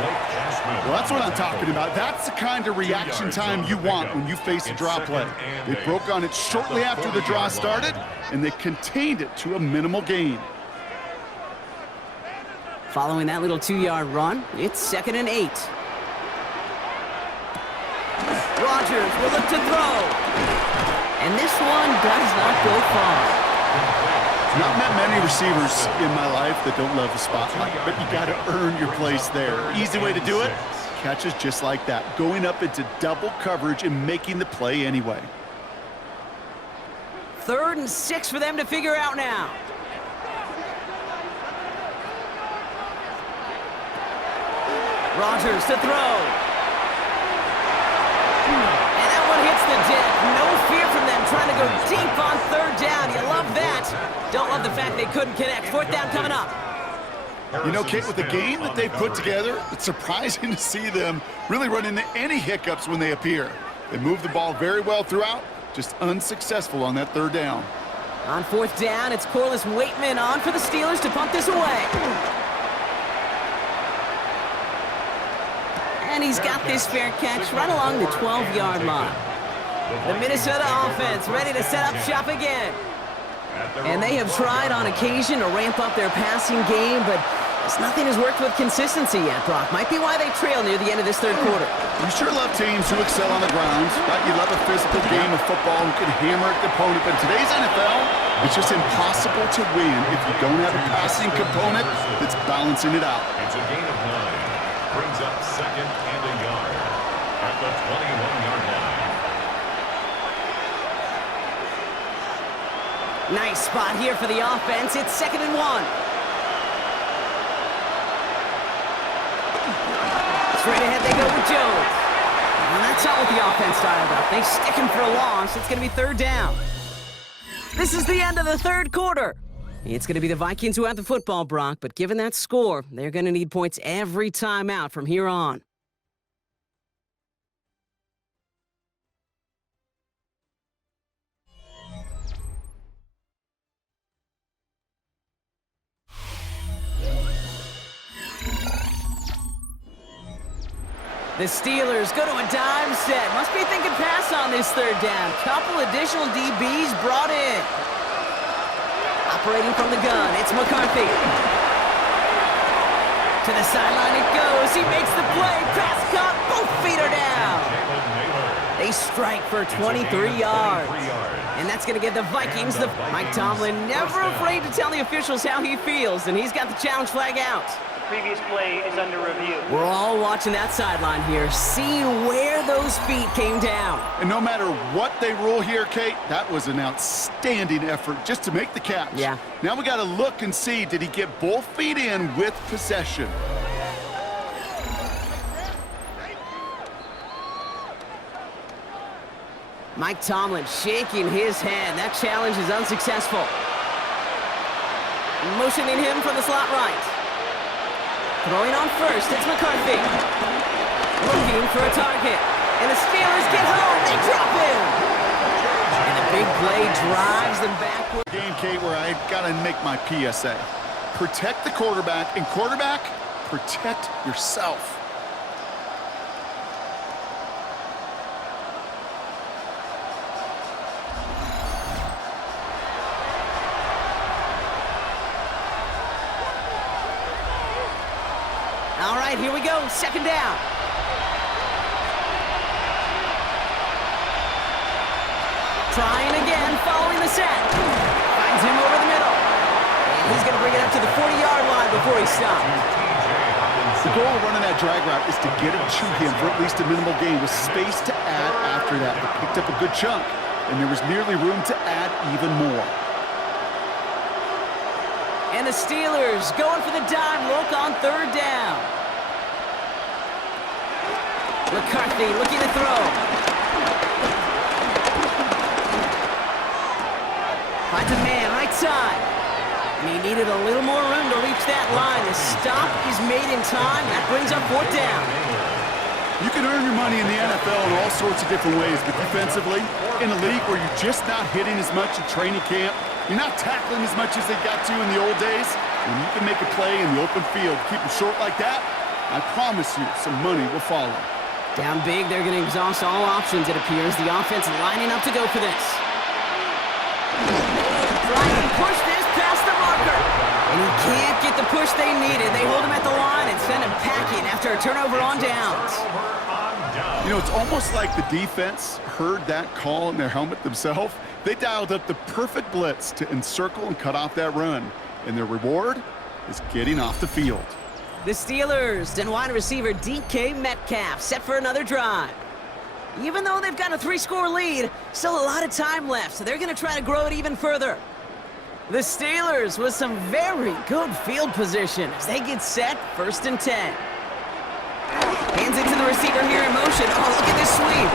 Well, that's what I'm talking about. That's the kind of reaction time you want when you face a draw play. They broke on it shortly after the draw started, and they contained it to a minimal gain. Following that little 2-yard run, it's 2nd and 8. Rodgers will look to throw. And this one does not go far. Not met many receivers in my life that don't love the spotlight, but you got to earn your place there. Easy way to do it, catches just like that, going up into double coverage and making the play anyway. 3rd and 6 for them to figure out now. Rodgers to throw. And that one hits the deck. No fear from them trying to go deep on 3rd down. You love that. Don't love the fact they couldn't connect. 4th down coming up. You know, Kate, with the game that they've put together, it's surprising to see them really run into any hiccups when they appear. They move the ball very well throughout, just unsuccessful on that 3rd down. On 4th down, it's Corliss Waitman on for the Steelers to punt this away. And he's got this fair catch right along the 12-yard line. The Minnesota offense ready to set up shop again. And they have tried on occasion to ramp up their passing game, but Just nothing has worked with consistency yet, Brock. Might be why they trail near the end of this third quarter. You sure love teams who excel on the ground, right? You love a physical game of football and can hammer at the opponent, but in today's NFL, it's just impossible to win if you don't have a passing component that's balancing it out. It's a gain of 9. Brings up second and a yard at the 21-yard line. Nice spot here for the offense. It's 2nd and 1. Straight ahead they go with Jones. And that's not what the offense dialed up. They stick him for a loss. It's going to be 3rd down. This is the end of the 3rd quarter. It's going to be the Vikings who have the football, Brock, but given that score, they're going to need points every time out from here on. The Steelers go to a dime set. Must be thinking pass on this 3rd down. Couple additional DBs brought in. Operating from the gun, it's McCarthy. To the sideline it goes. He makes the play. Pass caught. Both feet are down. They strike for 23 yards. And that's going to give the Vikings the... Mike Tomlin never afraid to tell the officials how he feels, and he's got the challenge flag out. Previous play is under review. We're all watching that sideline here, seeing where those feet came down. And no matter what they rule here, Kate, that was an outstanding effort just to make the catch. Yeah. Now we got to look and see, did he get both feet in with possession? Mike Tomlin shaking his head. That challenge is unsuccessful. Motioning him from the slot right. Throwing on first, it's McCarthy. Looking for a target. And the Steelers get home. They drop him. And the big play drives them backward. Game, Kate, where I got to make my PSA. Protect the quarterback, and quarterback, protect yourself. All right, here we go. 2nd down. Trying again, following the set. Finds him over the middle. And he's going to bring it up to the 40-yard line before he stops. The goal of running that drag route is to get it to him for at least a minimal gain with space to add after that. They picked up a good chunk, and there was nearly room to add even more. And the Steelers going for the dime look on 3rd down. McCarthy looking to throw. Finds a man right side. And he needed a little more room to reach that line. The stop is made in time. That brings up 4th down. You can earn your money in the NFL in all sorts of different ways, but defensively, in a league where you're just not hitting as much in training camp, you're not tackling as much as they got to in the old days, when you can make a play in the open field, keep it short like that, I promise you some money will follow. Down big, they're going to exhaust all options, it appears. The offense lining up to go for this. Trying to push this past the marker. And he can't get the push they needed. They hold him at the line and send him packing after a turnover on downs. You know, it's almost like the defense heard that call in their helmet themselves. They dialed up the perfect blitz to encircle and cut off that run. And their reward is getting off the field. The Steelers and wide receiver DK Metcalf set for another drive. Even though they've got a 3-score lead, still a lot of time left, so they're going to try to grow it even further. The Steelers with some very good field position as they get set, 1st and 10. Hands it to the receiver here in motion. Oh, look at this sweep.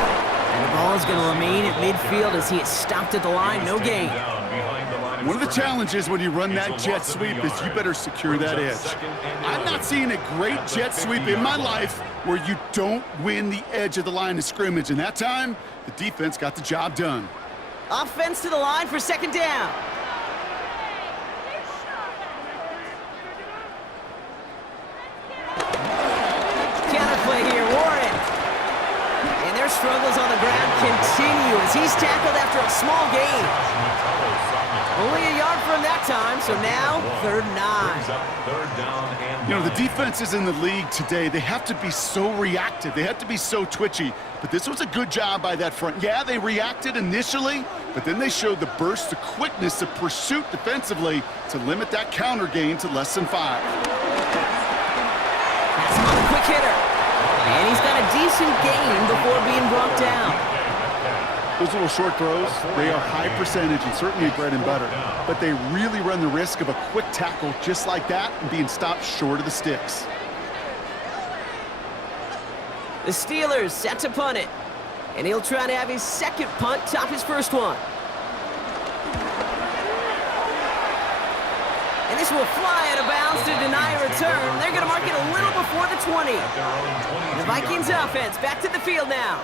And the ball is going to remain at midfield as he is stopped at the line, no gain. One of the challenges when you run that jet sweep is you better secure that edge. I've not seen a great jet sweep in my life where you don't win the edge of the line of scrimmage. And that time, the defense got the job done. Offense to the line for 2nd down. Counterplay here, Warren. And their struggles on the ground continue as he's tackled after a small gain. Only a yard from that time, so now 3rd and 9. You know, the defenses in the league today, they have to be so reactive. They have to be so twitchy. But this was a good job by that front. Yeah, they reacted initially, but then they showed the burst, the quickness of pursuit defensively to limit that counter gain to less than 5. That's him on the quick hitter. And he's got a decent gain before being brought down. Those little short throws, they are high percentage and certainly bread and butter. But they really run the risk of a quick tackle just like that and being stopped short of the sticks. The Steelers set to punt it. And he'll try to have his second punt top his first one. And this will fly out of bounds to deny a return. They're going to mark it a little before the 20. The Vikings offense back to the field now.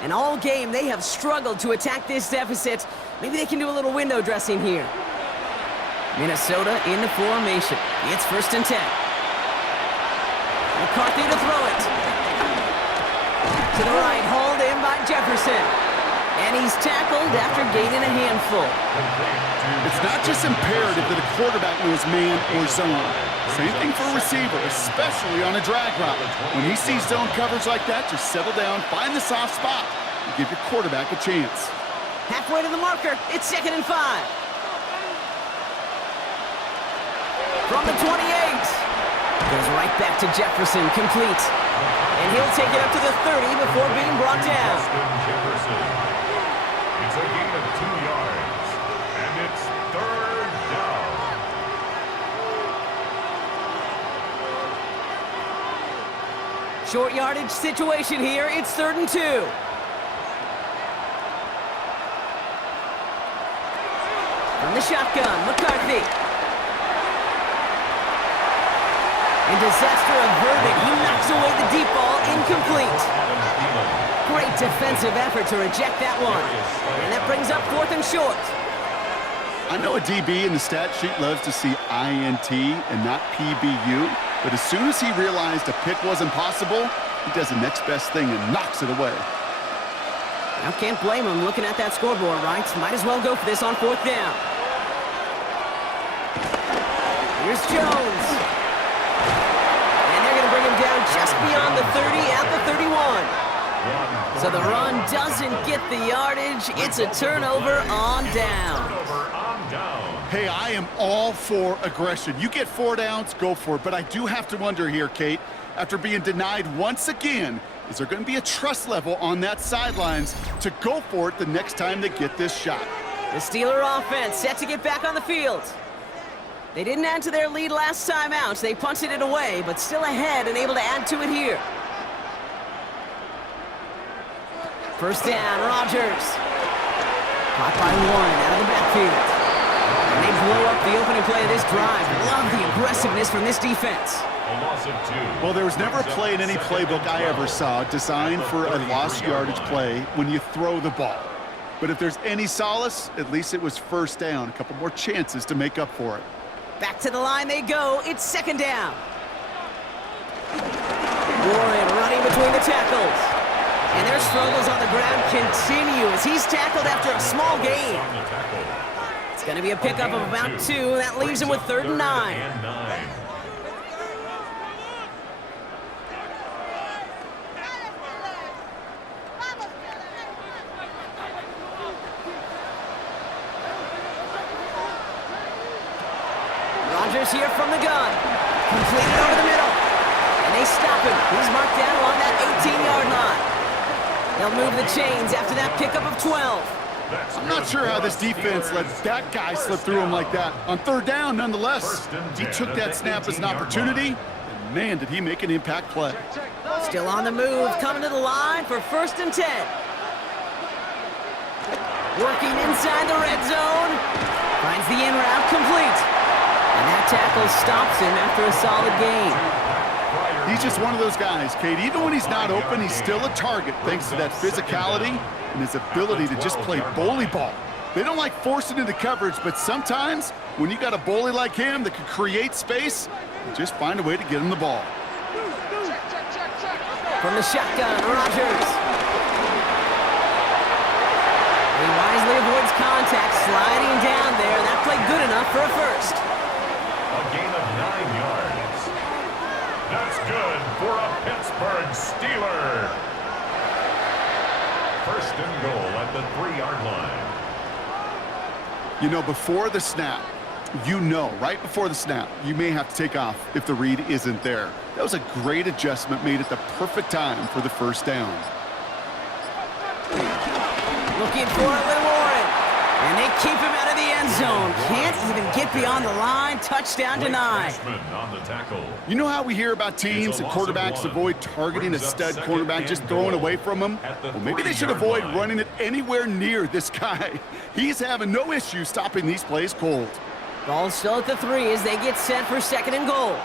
And all game, they have struggled to attack this deficit. Maybe they can do a little window dressing here. Minnesota in the formation. It's 1st and 10. McCarthy to throw it. To the right, hauled in by Jefferson. And he's tackled after gaining a handful. It's not just imperative that a quarterback knows man or zone. Same thing for a receiver, especially on a drag route. When he sees zone coverage like that, just settle down, find the soft spot, and give your quarterback a chance. Halfway to the marker, it's 2nd and 5. From the 28. Goes right back to Jefferson, complete. And he'll take it up to the 30 before being brought down. It's a gain of 2 yards, and it's 3rd down. Short yardage situation here. It's 3rd and 2. From the shotgun, McCarthy. And disaster averted. He knocks away the deep ball, incomplete. Great defensive effort to reject that one. And that brings up 4th and short. I know a DB in the stat sheet loves to see INT and not PBU, but as soon as he realized a pick wasn't possible, he does the next best thing and knocks it away. Now can't blame him looking at that scoreboard, right? Might as well go for this on 4th down. Here's Jones. And they're going to bring him down just beyond the 30 at the 31. So the run doesn't get the yardage. It's a turnover on down. Hey, I am all for aggression. You get 4 downs, go for it. But I do have to wonder here, Kate, after being denied once again, is there going to be a trust level on that sidelines to go for it the next time they get this shot? The Steeler offense set to get back on the field. They didn't add to their lead last time out. They punted it away, but still ahead and able to add to it here. 1st down, Rodgers. Caught by 1 out of the backfield. And they blow up the opening play of this drive. Love the aggressiveness from this defense. Well, there was never a play in any playbook I ever saw designed for a lost yardage play when you throw the ball. But if there's any solace, at least it was 1st down. A couple more chances to make up for it. Back to the line they go. It's 2nd down. Warren running between the tackles. And their struggles on the ground continue as he's tackled after a small gain. It's going to be a pickup of about 2. That leaves him with 3rd and 9. Rodgers here from the gun. Completed over the middle. And they stop him. He's marked down along that 18-yard line. They'll move the chains after that pickup of 12. I'm not sure how this defense let that guy slip through him like that. On 3rd down, nonetheless, he took that snap as an opportunity, and man, did he make an impact play. Still on the move, coming to the line for 1st and 10. Working inside the red zone. Finds the in route complete. And that tackle stops him after a solid gain. He's just one of those guys, Kate. Even when he's not open, he's still a target thanks to that physicality and his ability to just play bully ball. They don't like forcing into coverage, but sometimes when you got a bully like him that can create space, you just find a way to get him the ball. From the shotgun, Rodgers. He wisely avoids contact, sliding down there, and that played good enough for a first. A gain of 9 yards. That's good for a Pittsburgh Steeler. First and goal at the 3-yard line. You know, before the snap, right before the snap, you may have to take off if the read isn't there. That was a great adjustment made at the perfect time for the first down. Looking for it with Warren. And they keep him out of the end zone. Can't even get beyond the line. Touchdown denied. On the tackle. You know how we hear about teams and quarterbacks avoid targeting a stud cornerback, just throwing away from him? Well, maybe they should avoid running it anywhere near this guy. He's having no issue stopping these plays cold. Ball still at the 3 as they get set for second and goal.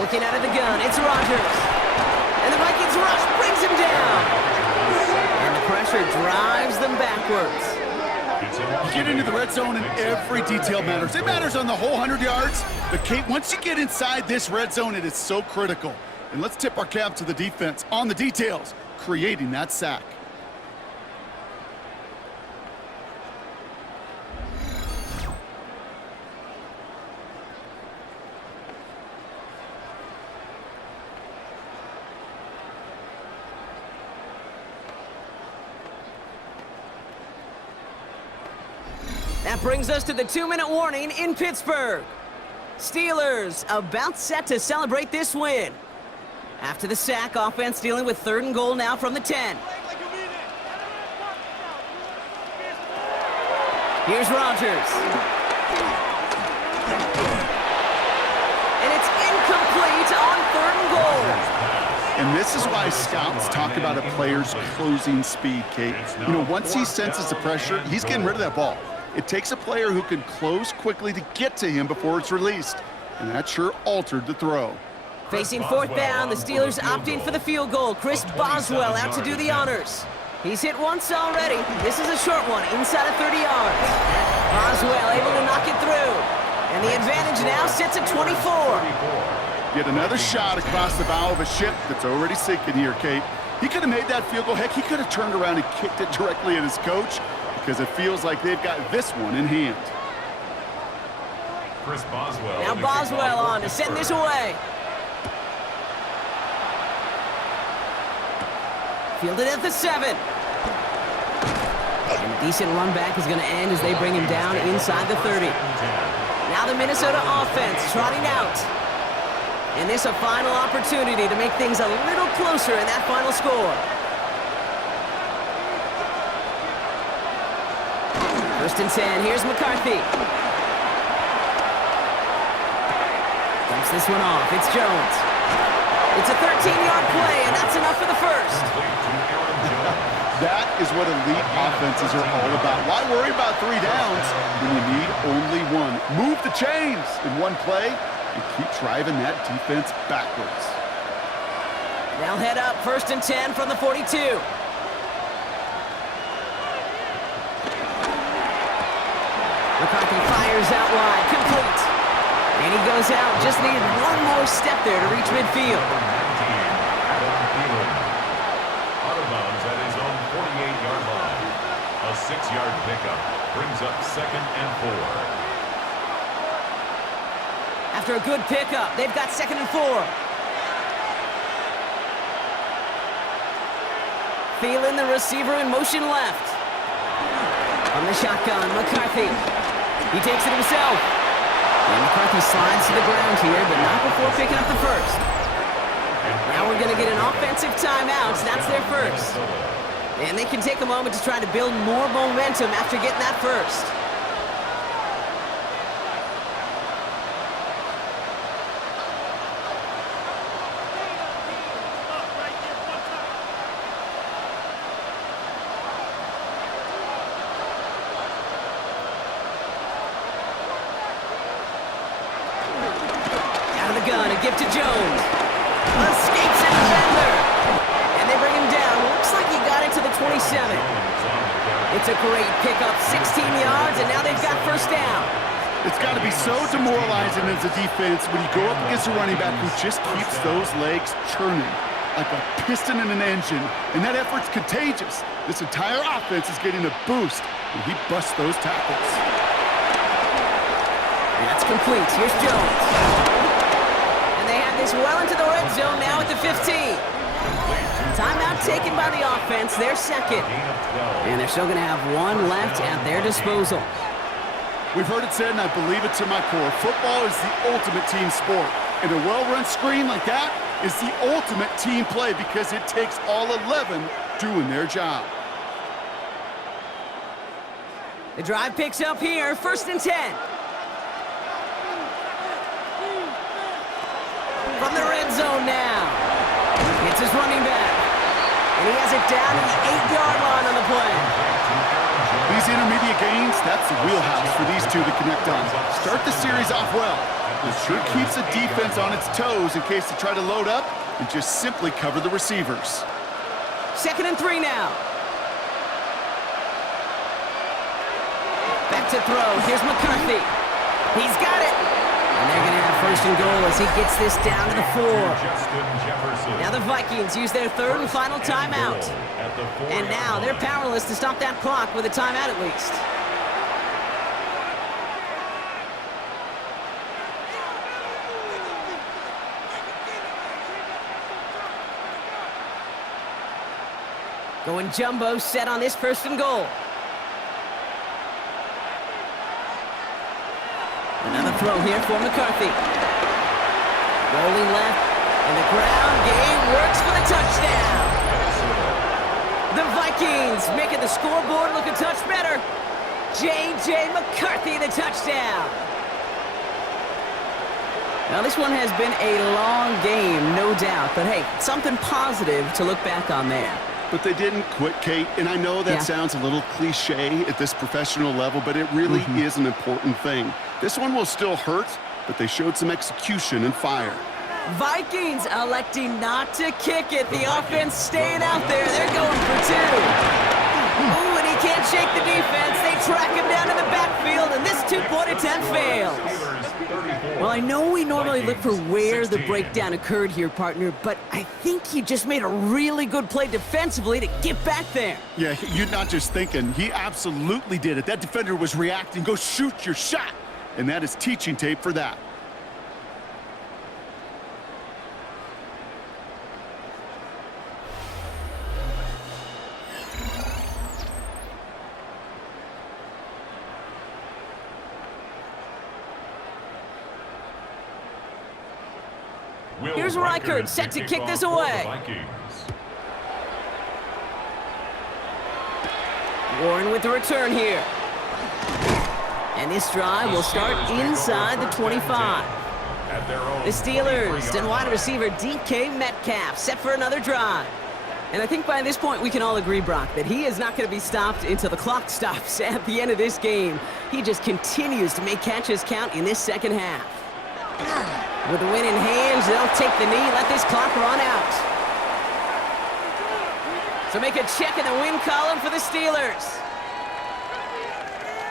Looking out of the gun, it's Rodgers. And the Vikings rush brings him down. And the pressure drives them backwards. You get into the red zone and every detail matters. It matters on the whole 100 yards. But Kate, once you get inside this red zone, it is so critical. And let's tip our cap to the defense on the details, creating that sack. That brings us to the 2-minute warning in Pittsburgh. Steelers about set to celebrate this win. After the sack, offense dealing with 3rd and goal now from the 10. Here's Rodgers. And it's incomplete on 3rd and goal. And this is why scouts talk about a player's closing speed, Kate. You know, once he senses the pressure, he's getting rid of that ball. It takes a player who can close quickly to get to him before it's released. And that sure altered the throw. Facing 4th down, the Steelers opting for the field goal. Chris Boswell out to do the honors. He's hit once already. This is a short one, inside of 30 yards. Boswell able to knock it through. And the advantage now sits at 24. Yet another shot across the bow of a ship that's already sinking here, Kate. He could have made that field goal. Heck, he could have turned around and kicked it directly at his coach, because it feels like they've got this one in hand. Chris Boswell. Now Boswell on to send this away. Fielded at the 7. And a decent run back is going to end as they bring him down inside the 30. Now the Minnesota offense trotting out. And this a final opportunity to make things a little closer in that final score. 1st and 10, here's McCarthy. Dumps this one off, it's Jones. It's a 13-yard play, and that's enough for the first. That is what elite offenses are all about. Why worry about 3 downs when you need only 1? Move the chains in one play and keep driving that defense backwards. They'll head up 1st and 10 from the 42. McCarthy fires out wide, complete. And he goes out, just needed one more step there to reach midfield. Out of bounds at his own 48-yard line. A 6-yard pickup brings up 2nd and 4. After a good pickup, they've got 2nd and 4. Feeling the receiver in motion left. On the shotgun, McCarthy. He takes it himself. And McCarthy slides to the ground here, but not before picking up the first. Now we're going to get an offensive timeout. That's their first. And they can take a moment to try to build more momentum after getting that first. Gun, a gift to Jones. Escapes in the defender. And they bring him down. Looks like he got into the 27. It's a great pickup, 16 yards, and now they've got 1st down. It's got to be so demoralizing as a defense when you go up against a running back who just keeps those legs churning. like a piston in an engine, and that effort's contagious. This entire offense is getting a boost, and he busts those tackles. That's complete. Here's Jones. And they have this well into the red zone now at the 15. Timeout taken by the offense, their second. And they're still going to have one left at their disposal. We've heard it said, and I believe it to my core, football is the ultimate team sport. And a well-run screen like that is the ultimate team play because it takes all 11 doing their job. The drive picks up here, 1st and 10. From the red zone now. It's his running back. And he has it down to the 8-yard line on the play. These intermediate gains, that's the wheelhouse for these two to connect on. Start the series off well. It sure keeps the defense on its toes in case they try to load up and just simply cover the receivers. 2nd and 3 now. Back to throw. Here's McCarthy. He's got it. And they're going to have 1st and goal as he gets this down to the 4. Now the Vikings use their 3rd and final timeout. And now they're powerless to stop that clock with a timeout at least. Going jumbo set on this 1st and goal. Another throw here for McCarthy. Rolling left, and the ground game works for the touchdown. The Vikings making the scoreboard look a touch better. J.J. McCarthy, the touchdown. Now, this one has been a long game, no doubt. But, hey, something positive to look back on there. But they didn't quit, Kate, and I know that sounds a little cliche at this professional level, but it really is an important thing. This one will still hurt, but they showed some execution and fire. Vikings electing not to kick it. The offense staying out there. They're going for 2. Ooh, and he can't shake the defense. They track him down to the backfield, and this 2-point attempt fails. Well, I know we normally look for where the breakdown occurred here, partner, but I think he just made a really good play defensively to get back there. Yeah, you're not just thinking. He absolutely did it. That defender was reacting. Go shoot your shot. And that is teaching tape for that. Here's Reichert set to kick this away. Warren with the return here. And this drive will start inside the 25. The Steelers and wide receiver DK Metcalf set for another drive. And I think by this point we can all agree, Brock, that he is not going to be stopped until the clock stops at the end of this game. He just continues to make catches count in this second half. With the win in hands, they'll take the knee, let this clock run out. So make a check in the win column for the Steelers.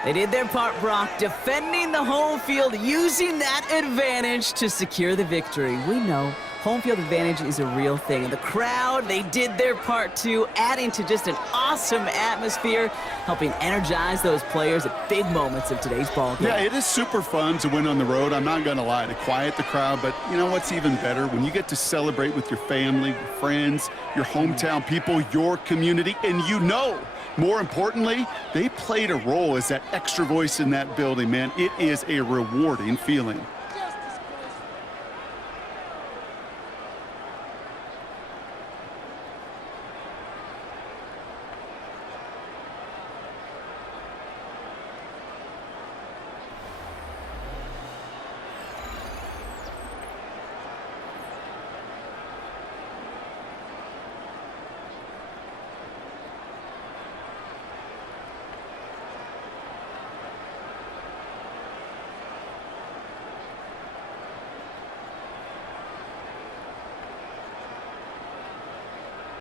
They did their part, Brock, defending the home field, using that advantage to secure the victory. We know home field advantage is a real thing. And the crowd, they did their part too, adding to just an awesome atmosphere, helping energize those players at big moments of today's ball game. Yeah, it is super fun to win on the road. I'm not going to lie, to quiet the crowd. But you know what's even better? When you get to celebrate with your family, your friends, your hometown people, your community, and you know, more importantly, they played a role as that extra voice in that building, man. It is a rewarding feeling.